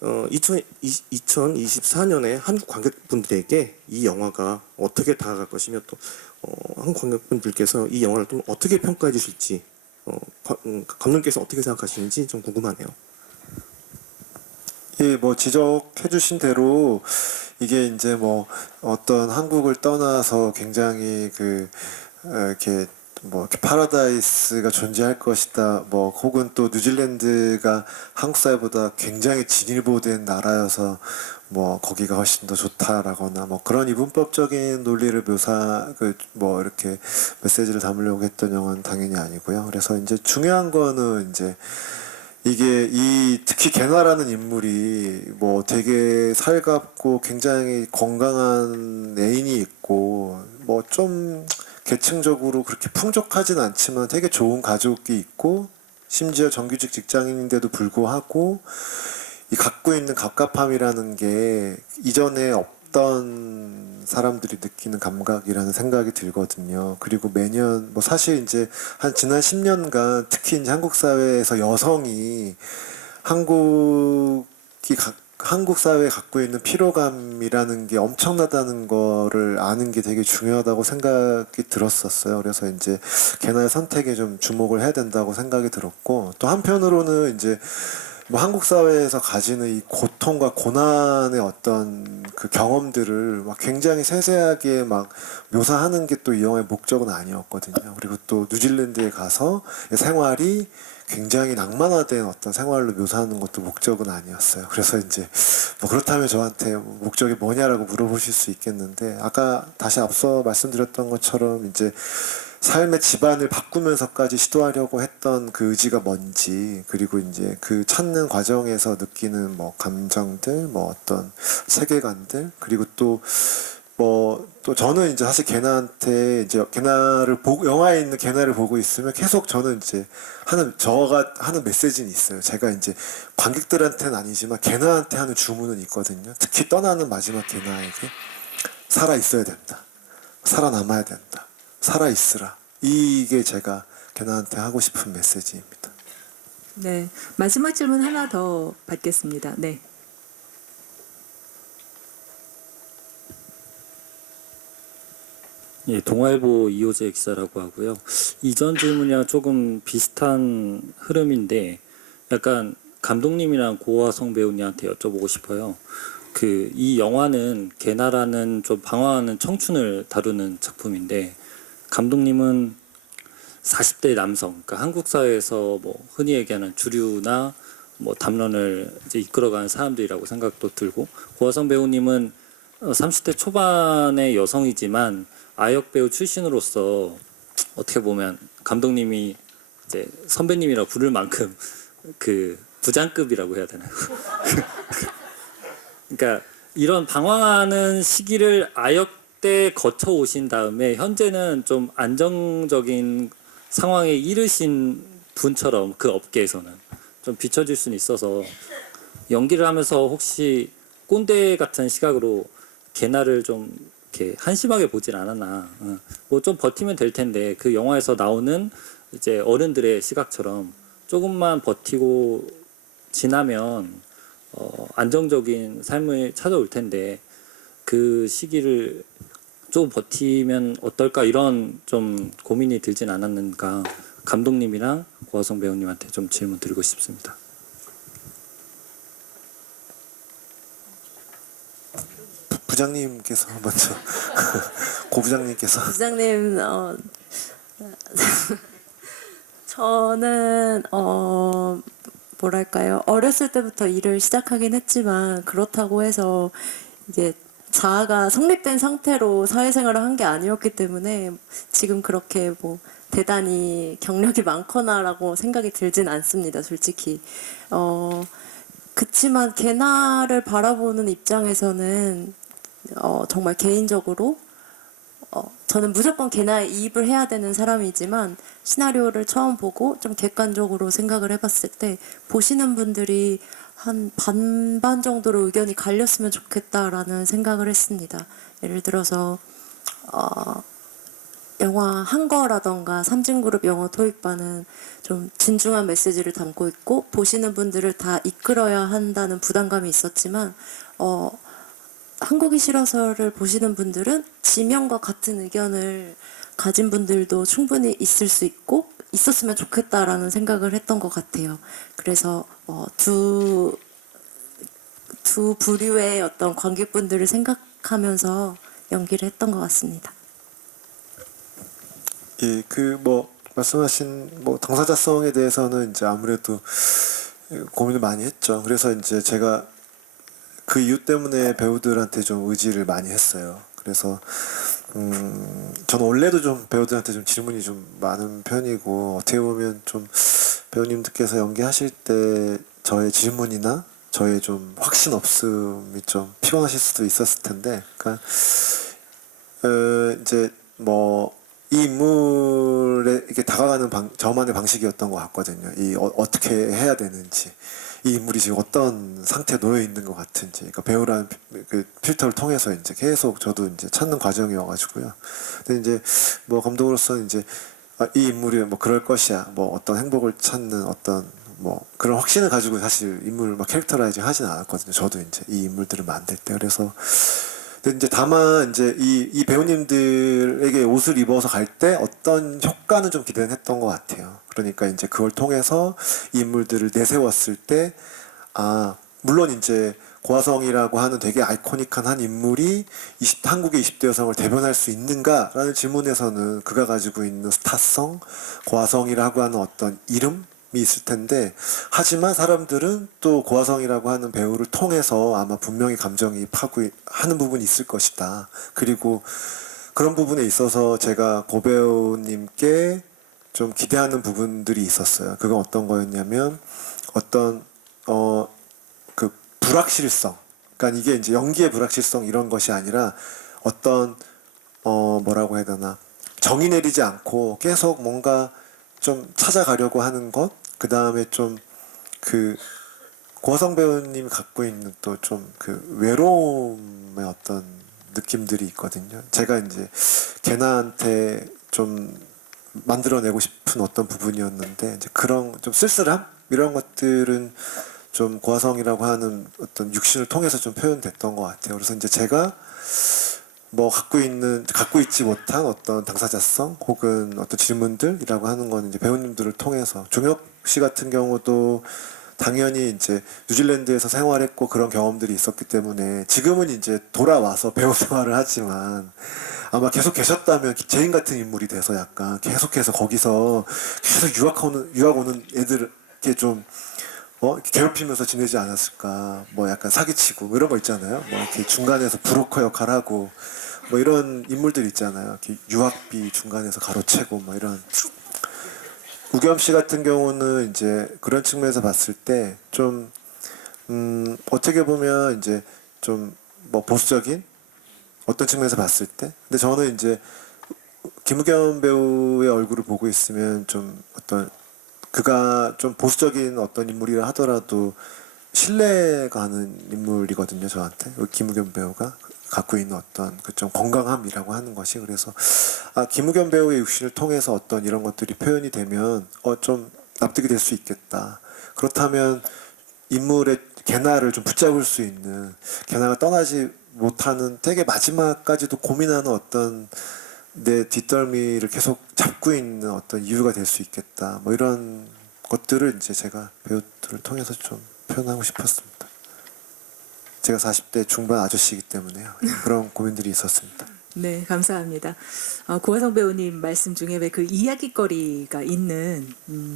2024년에 한국 관객분들에게 이 영화가 어떻게 다가갈 것이며 또 한국 관객분들께서 이 영화를 좀 어떻게 평가해 주실지 감독님께서 어떻게 생각하시는지 좀 궁금하네요. 예, 지적해 주신 대로 이게 이제 어떤 한국을 떠나서 굉장히 이렇게 파라다이스가 존재할 것이다, 혹은 또 뉴질랜드가 한국 사회보다 굉장히 진일보된 나라여서 거기가 훨씬 더 좋다라거나 그런 이분법적인 논리를 이렇게 메시지를 담으려고 했던 영화는 당연히 아니고요. 그래서 이제 중요한 거는 이제 이게 특히 개나라는 인물이 되게 살갑고 굉장히 건강한 애인이 있고 좀 계층적으로 그렇게 풍족하진 않지만 되게 좋은 가족이 있고 심지어 정규직 직장인인데도 불구하고 이 갖고 있는 갑갑함이라는 게 이전에 어떤 사람들이 느끼는 감각이라는 생각이 들거든요. 그리고 매년 뭐 사실 이제 한 지난 10년간 특히 이제 한국 사회에서 여성이 한국 사회에 갖고 있는 피로감이라는 게 엄청나다는 거를 아는 게 되게 중요하다고 생각이 들었었어요. 그래서 이제 개나의 선택에 좀 주목을 해야 된다고 생각이 들었고, 또 한편으로는 이제 뭐 한국 사회에서 가지는 이 고통과 고난의 어떤 그 경험들을 막 굉장히 세세하게 막 묘사하는 게 또 이 영화의 목적은 아니었거든요. 그리고 또 뉴질랜드에 가서 생활이 굉장히 낭만화된 어떤 생활로 묘사하는 것도 목적은 아니었어요. 그래서 이제 뭐 그렇다면 저한테 목적이 뭐냐라고 물어보실 수 있겠는데, 아까 다시 앞서 말씀드렸던 것처럼 이제 삶의 집안을 바꾸면서까지 시도하려고 했던 그 의지가 뭔지, 그리고 이제 그 찾는 과정에서 느끼는 뭐 감정들, 뭐 어떤 세계관들, 그리고 또 저는 이제 사실 개나한테 이제 영화에 있는 개나를 보고 있으면 계속 저는 이제 저가 하는 메시지는 있어요. 제가 이제 관객들한테는 아니지만 개나한테 하는 주문은 있거든요. 특히 떠나는 마지막 개나에게 살아 있어야 된다. 살아남아야 된다. 살아 있으라. 이게 제가 개나한테 하고 싶은 메시지입니다. 네, 마지막 질문 하나 더 받겠습니다. 네. 예, 동아일보 이호재 기자라고 하고요. 이전 질문이랑 조금 비슷한 흐름인데 약간 감독님이랑 고화성 배우님한테 여쭤보고 싶어요. 이 영화는 개나라는 좀 방황하는 청춘을 다루는 작품인데, 감독님은 40대 남성, 그러니까 한국 사회에서 뭐 흔히 얘기하는 주류나 뭐 담론을 이제 이끌어가는 사람들이라고 생각도 들고, 고화성 배우님은 30대 초반의 여성이지만 아역 배우 출신으로서 어떻게 보면 감독님이 이제 선배님이라 부를 만큼 그 부장급이라고 해야 되나요? 그러니까 이런 방황하는 시기를 아역 때 거쳐 오신 다음에 현재는 좀 안정적인 상황에 이르신 분처럼 그 업계에서는 좀 비춰질 수는 있어서, 연기를 하면서 혹시 꼰대 같은 시각으로 개나를 좀 이렇게 한심하게 보질 않았나. 뭐 좀 버티면 될 텐데, 그 영화에서 나오는 이제 어른들의 시각처럼 조금만 버티고 지나면 안정적인 삶을 찾아올 텐데, 그 시기를 좀 버티면 어떨까, 이런 좀 고민이 들진 않았는가, 감독님이랑 고화성 배우님한테 좀 질문 드리고 싶습니다. 부장님께서 먼저 고 부장님께서. 부장님, 저는 뭐랄까요, 어렸을 때부터 일을 시작하긴 했지만 그렇다고 해서 이게 자아가 성립된 상태로 사회생활을 한 게 아니었기 때문에 지금 그렇게 뭐 대단히 경력이 많거나라고 생각이 들진 않습니다, 솔직히. 그치만 개나를 바라보는 입장에서는 정말 개인적으로 저는 무조건 개나에 이입을 해야 되는 사람이지만, 시나리오를 처음 보고 좀 객관적으로 생각을 해봤을 때 보시는 분들이 한 반반 정도로 의견이 갈렸으면 좋겠다라는 생각을 했습니다. 예를 들어서 영화 한거라던가 삼진그룹 영어 토익반은 좀 진중한 메시지를 담고 있고 보시는 분들을 다 이끌어야 한다는 부담감이 있었지만, 한국이 싫어서를 보시는 분들은 지명과 같은 의견을 가진 분들도 충분히 있을 수 있고 있었으면 좋겠다라는 생각을 했던 것 같아요. 그래서 두 부류의 어떤 관객분들을 생각하면서 연기를 했던 것 같습니다. 예, 말씀하신 당사자성에 대해서는 이제 아무래도 고민을 많이 했죠. 그래서 이제 제가 그 이유 때문에 배우들한테 좀 의지를 많이 했어요. 그래서 저는 원래도 좀 배우들한테 좀 질문이 좀 많은 편이고, 어떻게 보면 좀 배우님들께서 연기하실 때 저의 질문이나 저의 좀 확신 없음이 좀 피곤하실 수도 있었을 텐데, 그러니까 이제 이 인물에 이렇게 다가가는 저만의 방식이었던 것 같거든요. 어떻게 해야 되는지. 이 인물이 지금 어떤 상태에 놓여 있는 것 같은지, 그러니까 배우라는 그 필터를 통해서 이제 계속 저도 이제 찾는 과정이어가지고요. 근데 이제 뭐 감독으로서 이제 이 인물이 뭐 그럴 것이야, 뭐 어떤 행복을 찾는 어떤 뭐 그런 확신을 가지고 사실 인물을 막 캐릭터라이징 하진 않았거든요. 저도 이제 이 인물들을 만들 때. 그래서 근데 이제 다만 이제 이 배우님들에게 옷을 입어서 갈 때 어떤 효과는 좀 기대는 했던 것 같아요. 그러니까 이제 그걸 통해서 이 인물들을 내세웠을 때, 아, 물론 이제 고화성이라고 하는 되게 아이코닉한 한 인물이 한국의 20대 여성을 대변할 수 있는가라는 질문에서는 그가 가지고 있는 스타성, 고화성이라고 하는 어떤 이름이 있을 텐데, 하지만 사람들은 또 고화성이라고 하는 배우를 통해서 아마 분명히 감정이입하고 하는 부분이 있을 것이다. 그리고 그런 부분에 있어서 제가 고 배우님께 좀 기대하는 부분들이 있었어요. 그건 어떤 거였냐면 어떤 그 불확실성, 그러니까 이게 이제 연기의 불확실성 이런 것이 아니라 어떤 뭐라고 해야 되나, 정의 내리지 않고 계속 뭔가 좀 찾아가려고 하는 것, 그 다음에 좀 그 고화성 배우님이 갖고 있는 또 좀 그 외로움의 어떤 느낌들이 있거든요. 제가 이제 걔나한테 좀 만들어내고 싶은 어떤 부분이었는데, 이제 그런 좀 쓸쓸함 이런 것들은 좀 고화성이라고 하는 어떤 육신을 통해서 좀 표현됐던 것 같아요. 그래서 이제 제가 뭐 갖고 있지 못한 어떤 당사자성 혹은 어떤 질문들이라고 하는 거는 이제 배우님들을 통해서, 종혁 씨 같은 경우도 당연히 이제 뉴질랜드에서 생활했고 그런 경험들이 있었기 때문에 지금은 이제 돌아와서 배우 생활을 하지만 아마 계속 계셨다면 제인 같은 인물이 돼서 약간 계속해서 거기서 계속 유학 오는 애들께 좀 괴롭히면서 지내지 않았을까. 뭐 약간 사기치고 뭐 이런 거 있잖아요. 뭐 이렇게 중간에서 브로커 역할하고 뭐 이런 인물들 있잖아요. 이렇게 유학비 중간에서 가로채고 뭐 이런. 우겸 씨 같은 경우는 이제 그런 측면에서 봤을 때 좀 어떻게 보면 이제 좀 뭐 보수적인 어떤 측면에서 봤을 때, 근데 저는 이제 김우겸 배우의 얼굴을 보고 있으면 좀 어떤 그가 좀 보수적인 어떤 인물이라 하더라도 신뢰가 가는 인물이거든요, 저한테. 김우겸 배우가 갖고 있는 어떤 그 좀 건강함이라고 하는 것이. 그래서 김우겸 배우의 육신을 통해서 어떤 이런 것들이 표현이 되면 좀 납득이 될 수 있겠다. 그렇다면 인물의 개나를 좀 붙잡을 수 있는, 개나가 떠나지 못하는 되게 마지막까지도 고민하는 어떤 내 뒷덜미를 계속 잡고 있는 어떤 이유가 될 수 있겠다. 뭐 이런 것들을 이제 제가 배우들을 통해서 좀 표현하고 싶었습니다. 제가 40대 중반 아저씨이기 때문에요. 그런 고민들이 있었습니다. 네, 감사합니다. 고화성 배우님 말씀 중에 왜 그 이야기거리가 있는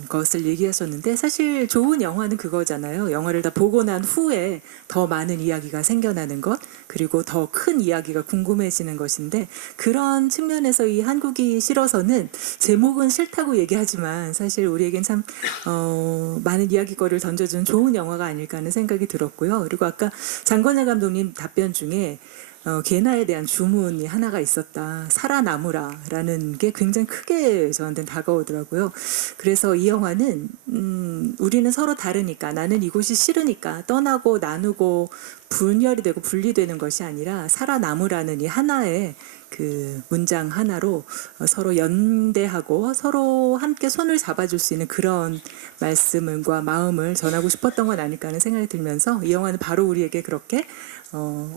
것을 얘기하셨는데, 사실 좋은 영화는 그거잖아요. 영화를 다 보고 난 후에 더 많은 이야기가 생겨나는 것, 그리고 더 큰 이야기가 궁금해지는 것인데, 그런 측면에서 이 한국이 싫어서는 제목은 싫다고 얘기하지만 사실 우리에겐 참 많은 이야기거리를 던져주는 좋은 영화가 아닐까 하는 생각이 들었고요. 그리고 아까 장건영 감독님 답변 중에 개나에 대한 주문이 하나가 있었다. 살아남으라라는 게 굉장히 크게 저한테는 다가오더라고요. 그래서 이 영화는 우리는 서로 다르니까, 나는 이곳이 싫으니까 떠나고 나누고 분열이 되고 분리되는 것이 아니라 살아남으라는 이 하나의 그 문장 하나로 서로 연대하고 서로 함께 손을 잡아줄 수 있는 그런 말씀과 마음을 전하고 싶었던 건 아닐까 하는 생각이 들면서, 이 영화는 바로 우리에게 그렇게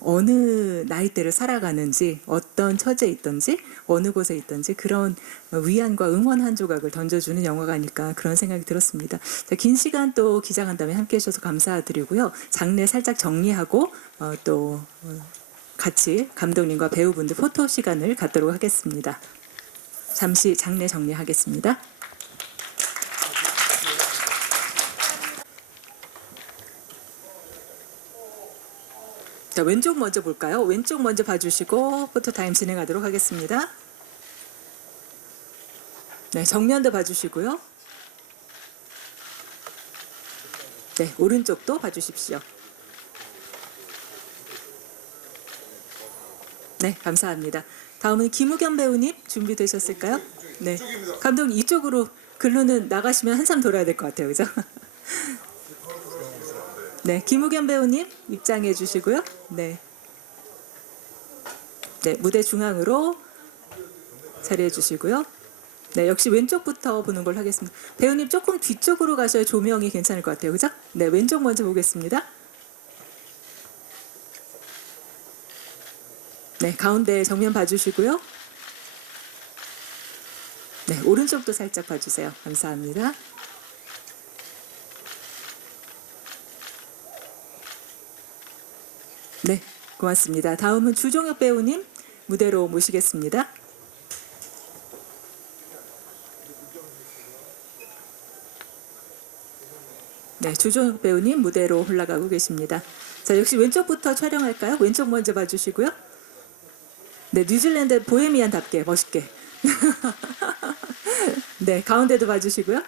어느 나이대를 살아가는지, 어떤 처지에 있든지 어느 곳에 있든지 그런 위안과 응원 한 조각을 던져주는 영화가 아닐까, 그런 생각이 들었습니다. 자, 긴 시간 또 기자간담회 함께해 주셔서 감사드리고요. 장례 살짝 정리하고 또 같이 감독님과 배우분들 포토 시간을 갖도록 하겠습니다. 잠시 장례 정리하겠습니다. 자, 왼쪽 먼저 볼까요? 왼쪽 먼저 봐주시고 포토타임 진행하도록 하겠습니다. 네, 정면도 봐주시고요. 네, 오른쪽도 봐주십시오. 네, 감사합니다. 다음은 김우겸 배우님 준비되셨을까요? 네, 감독님 이쪽으로 글로는 나가시면 한참 돌아야 될 것 같아요, 그죠? 네, 김우겸 배우님 입장해 주시고요. 네. 네, 무대 중앙으로 자리해 주시고요. 네, 역시 왼쪽부터 보는 걸 하겠습니다. 배우님 조금 뒤쪽으로 가셔야 조명이 괜찮을 것 같아요. 그죠? 네, 왼쪽 먼저 보겠습니다. 네, 가운데 정면 봐주시고요. 네, 오른쪽도 살짝 봐주세요. 감사합니다. 네, 고맙습니다. 다음은 주종혁 배우님 무대로 모시겠습니다. 네, 주종혁 배우님 무대로 올라가고 계십니다. 자, 역시 왼쪽부터 촬영할까요? 왼쪽 먼저 봐주시고요. 네, 뉴질랜드 보헤미안답게 멋있게. 네, 가운데도 봐주시고요.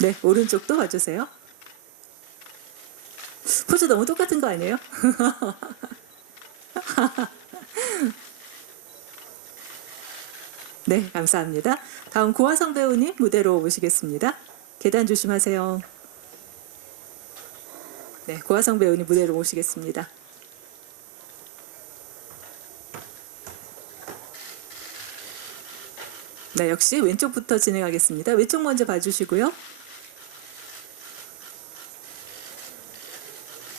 네, 오른쪽도 봐주세요. 포즈 너무 똑같은 거 아니에요? 네, 감사합니다. 다음 고화성 배우님 무대로 모시겠습니다. 계단 조심하세요. 네, 고화성 배우님 무대로 모시겠습니다. 네, 역시 왼쪽부터 진행하겠습니다. 왼쪽 먼저 봐주시고요.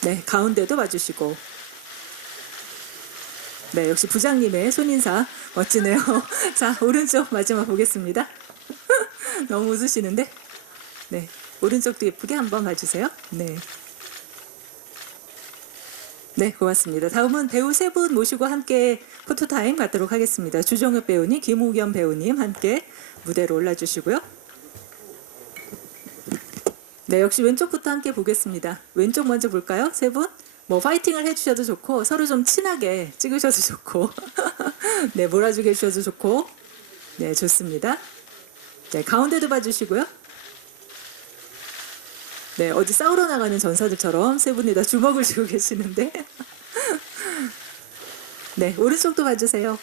네, 가운데도 봐주시고. 네, 역시 부장님의 손인사 멋지네요. 자, 오른쪽 마지막 보겠습니다. 너무 웃으시는데. 네, 오른쪽도 예쁘게 한번 봐주세요. 네. 네, 고맙습니다. 다음은 배우 세 분 모시고 함께 포토타임 갖도록 하겠습니다. 주종혁 배우님, 김우겸 배우님 함께 무대로 올라주시고요. 네, 역시 왼쪽부터 함께 보겠습니다. 왼쪽 먼저 볼까요? 세 분? 뭐 파이팅을 해주셔도 좋고 서로 좀 친하게 찍으셔도 좋고 네, 몰아주게 해주셔도 좋고 네, 좋습니다. 네, 가운데도 봐주시고요. 네, 어디 싸우러 나가는 전사들처럼 세 분이 다 주먹을 쥐고 계시는데 네, 오른쪽도 봐주세요.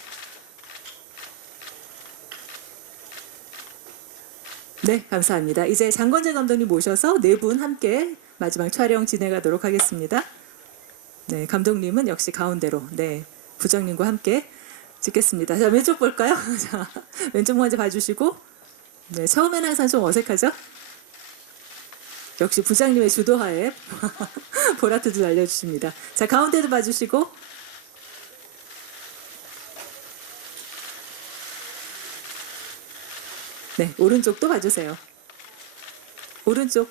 네, 감사합니다. 이제 장건재 감독님 모셔서 네 분 함께 마지막 촬영 진행하도록 하겠습니다. 네, 감독님은 역시 가운데로 네, 부장님과 함께 찍겠습니다. 자, 왼쪽 볼까요? 자, 왼쪽 먼저 봐주시고 네, 처음에는 항상 좀 어색하죠? 역시 부장님의 주도하에 보라트도 날려주십니다. 자, 가운데도 봐주시고 네, 오른쪽도 봐주세요. 오른쪽.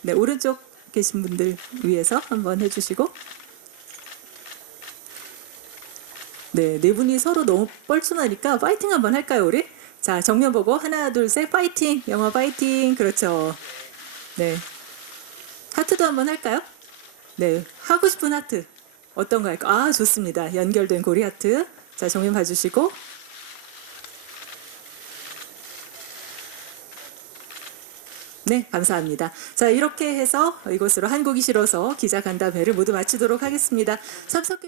네, 오른쪽 계신 분들 위해서 한번 해주시고 네, 네 분이 서로 너무 뻘쭘하니까 파이팅 한번 할까요, 우리? 자, 정면 보고 하나, 둘, 셋, 파이팅! 영화 파이팅! 그렇죠. 네. 하트도 한번 할까요? 네, 하고 싶은 하트. 어떤 거 할까요? 아, 좋습니다. 연결된 고리 하트. 자, 정면 봐주시고 네, 감사합니다. 자, 이렇게 해서 이것으로 한국이 싫어서 기자 간담회를 모두 마치도록 하겠습니다. 참석해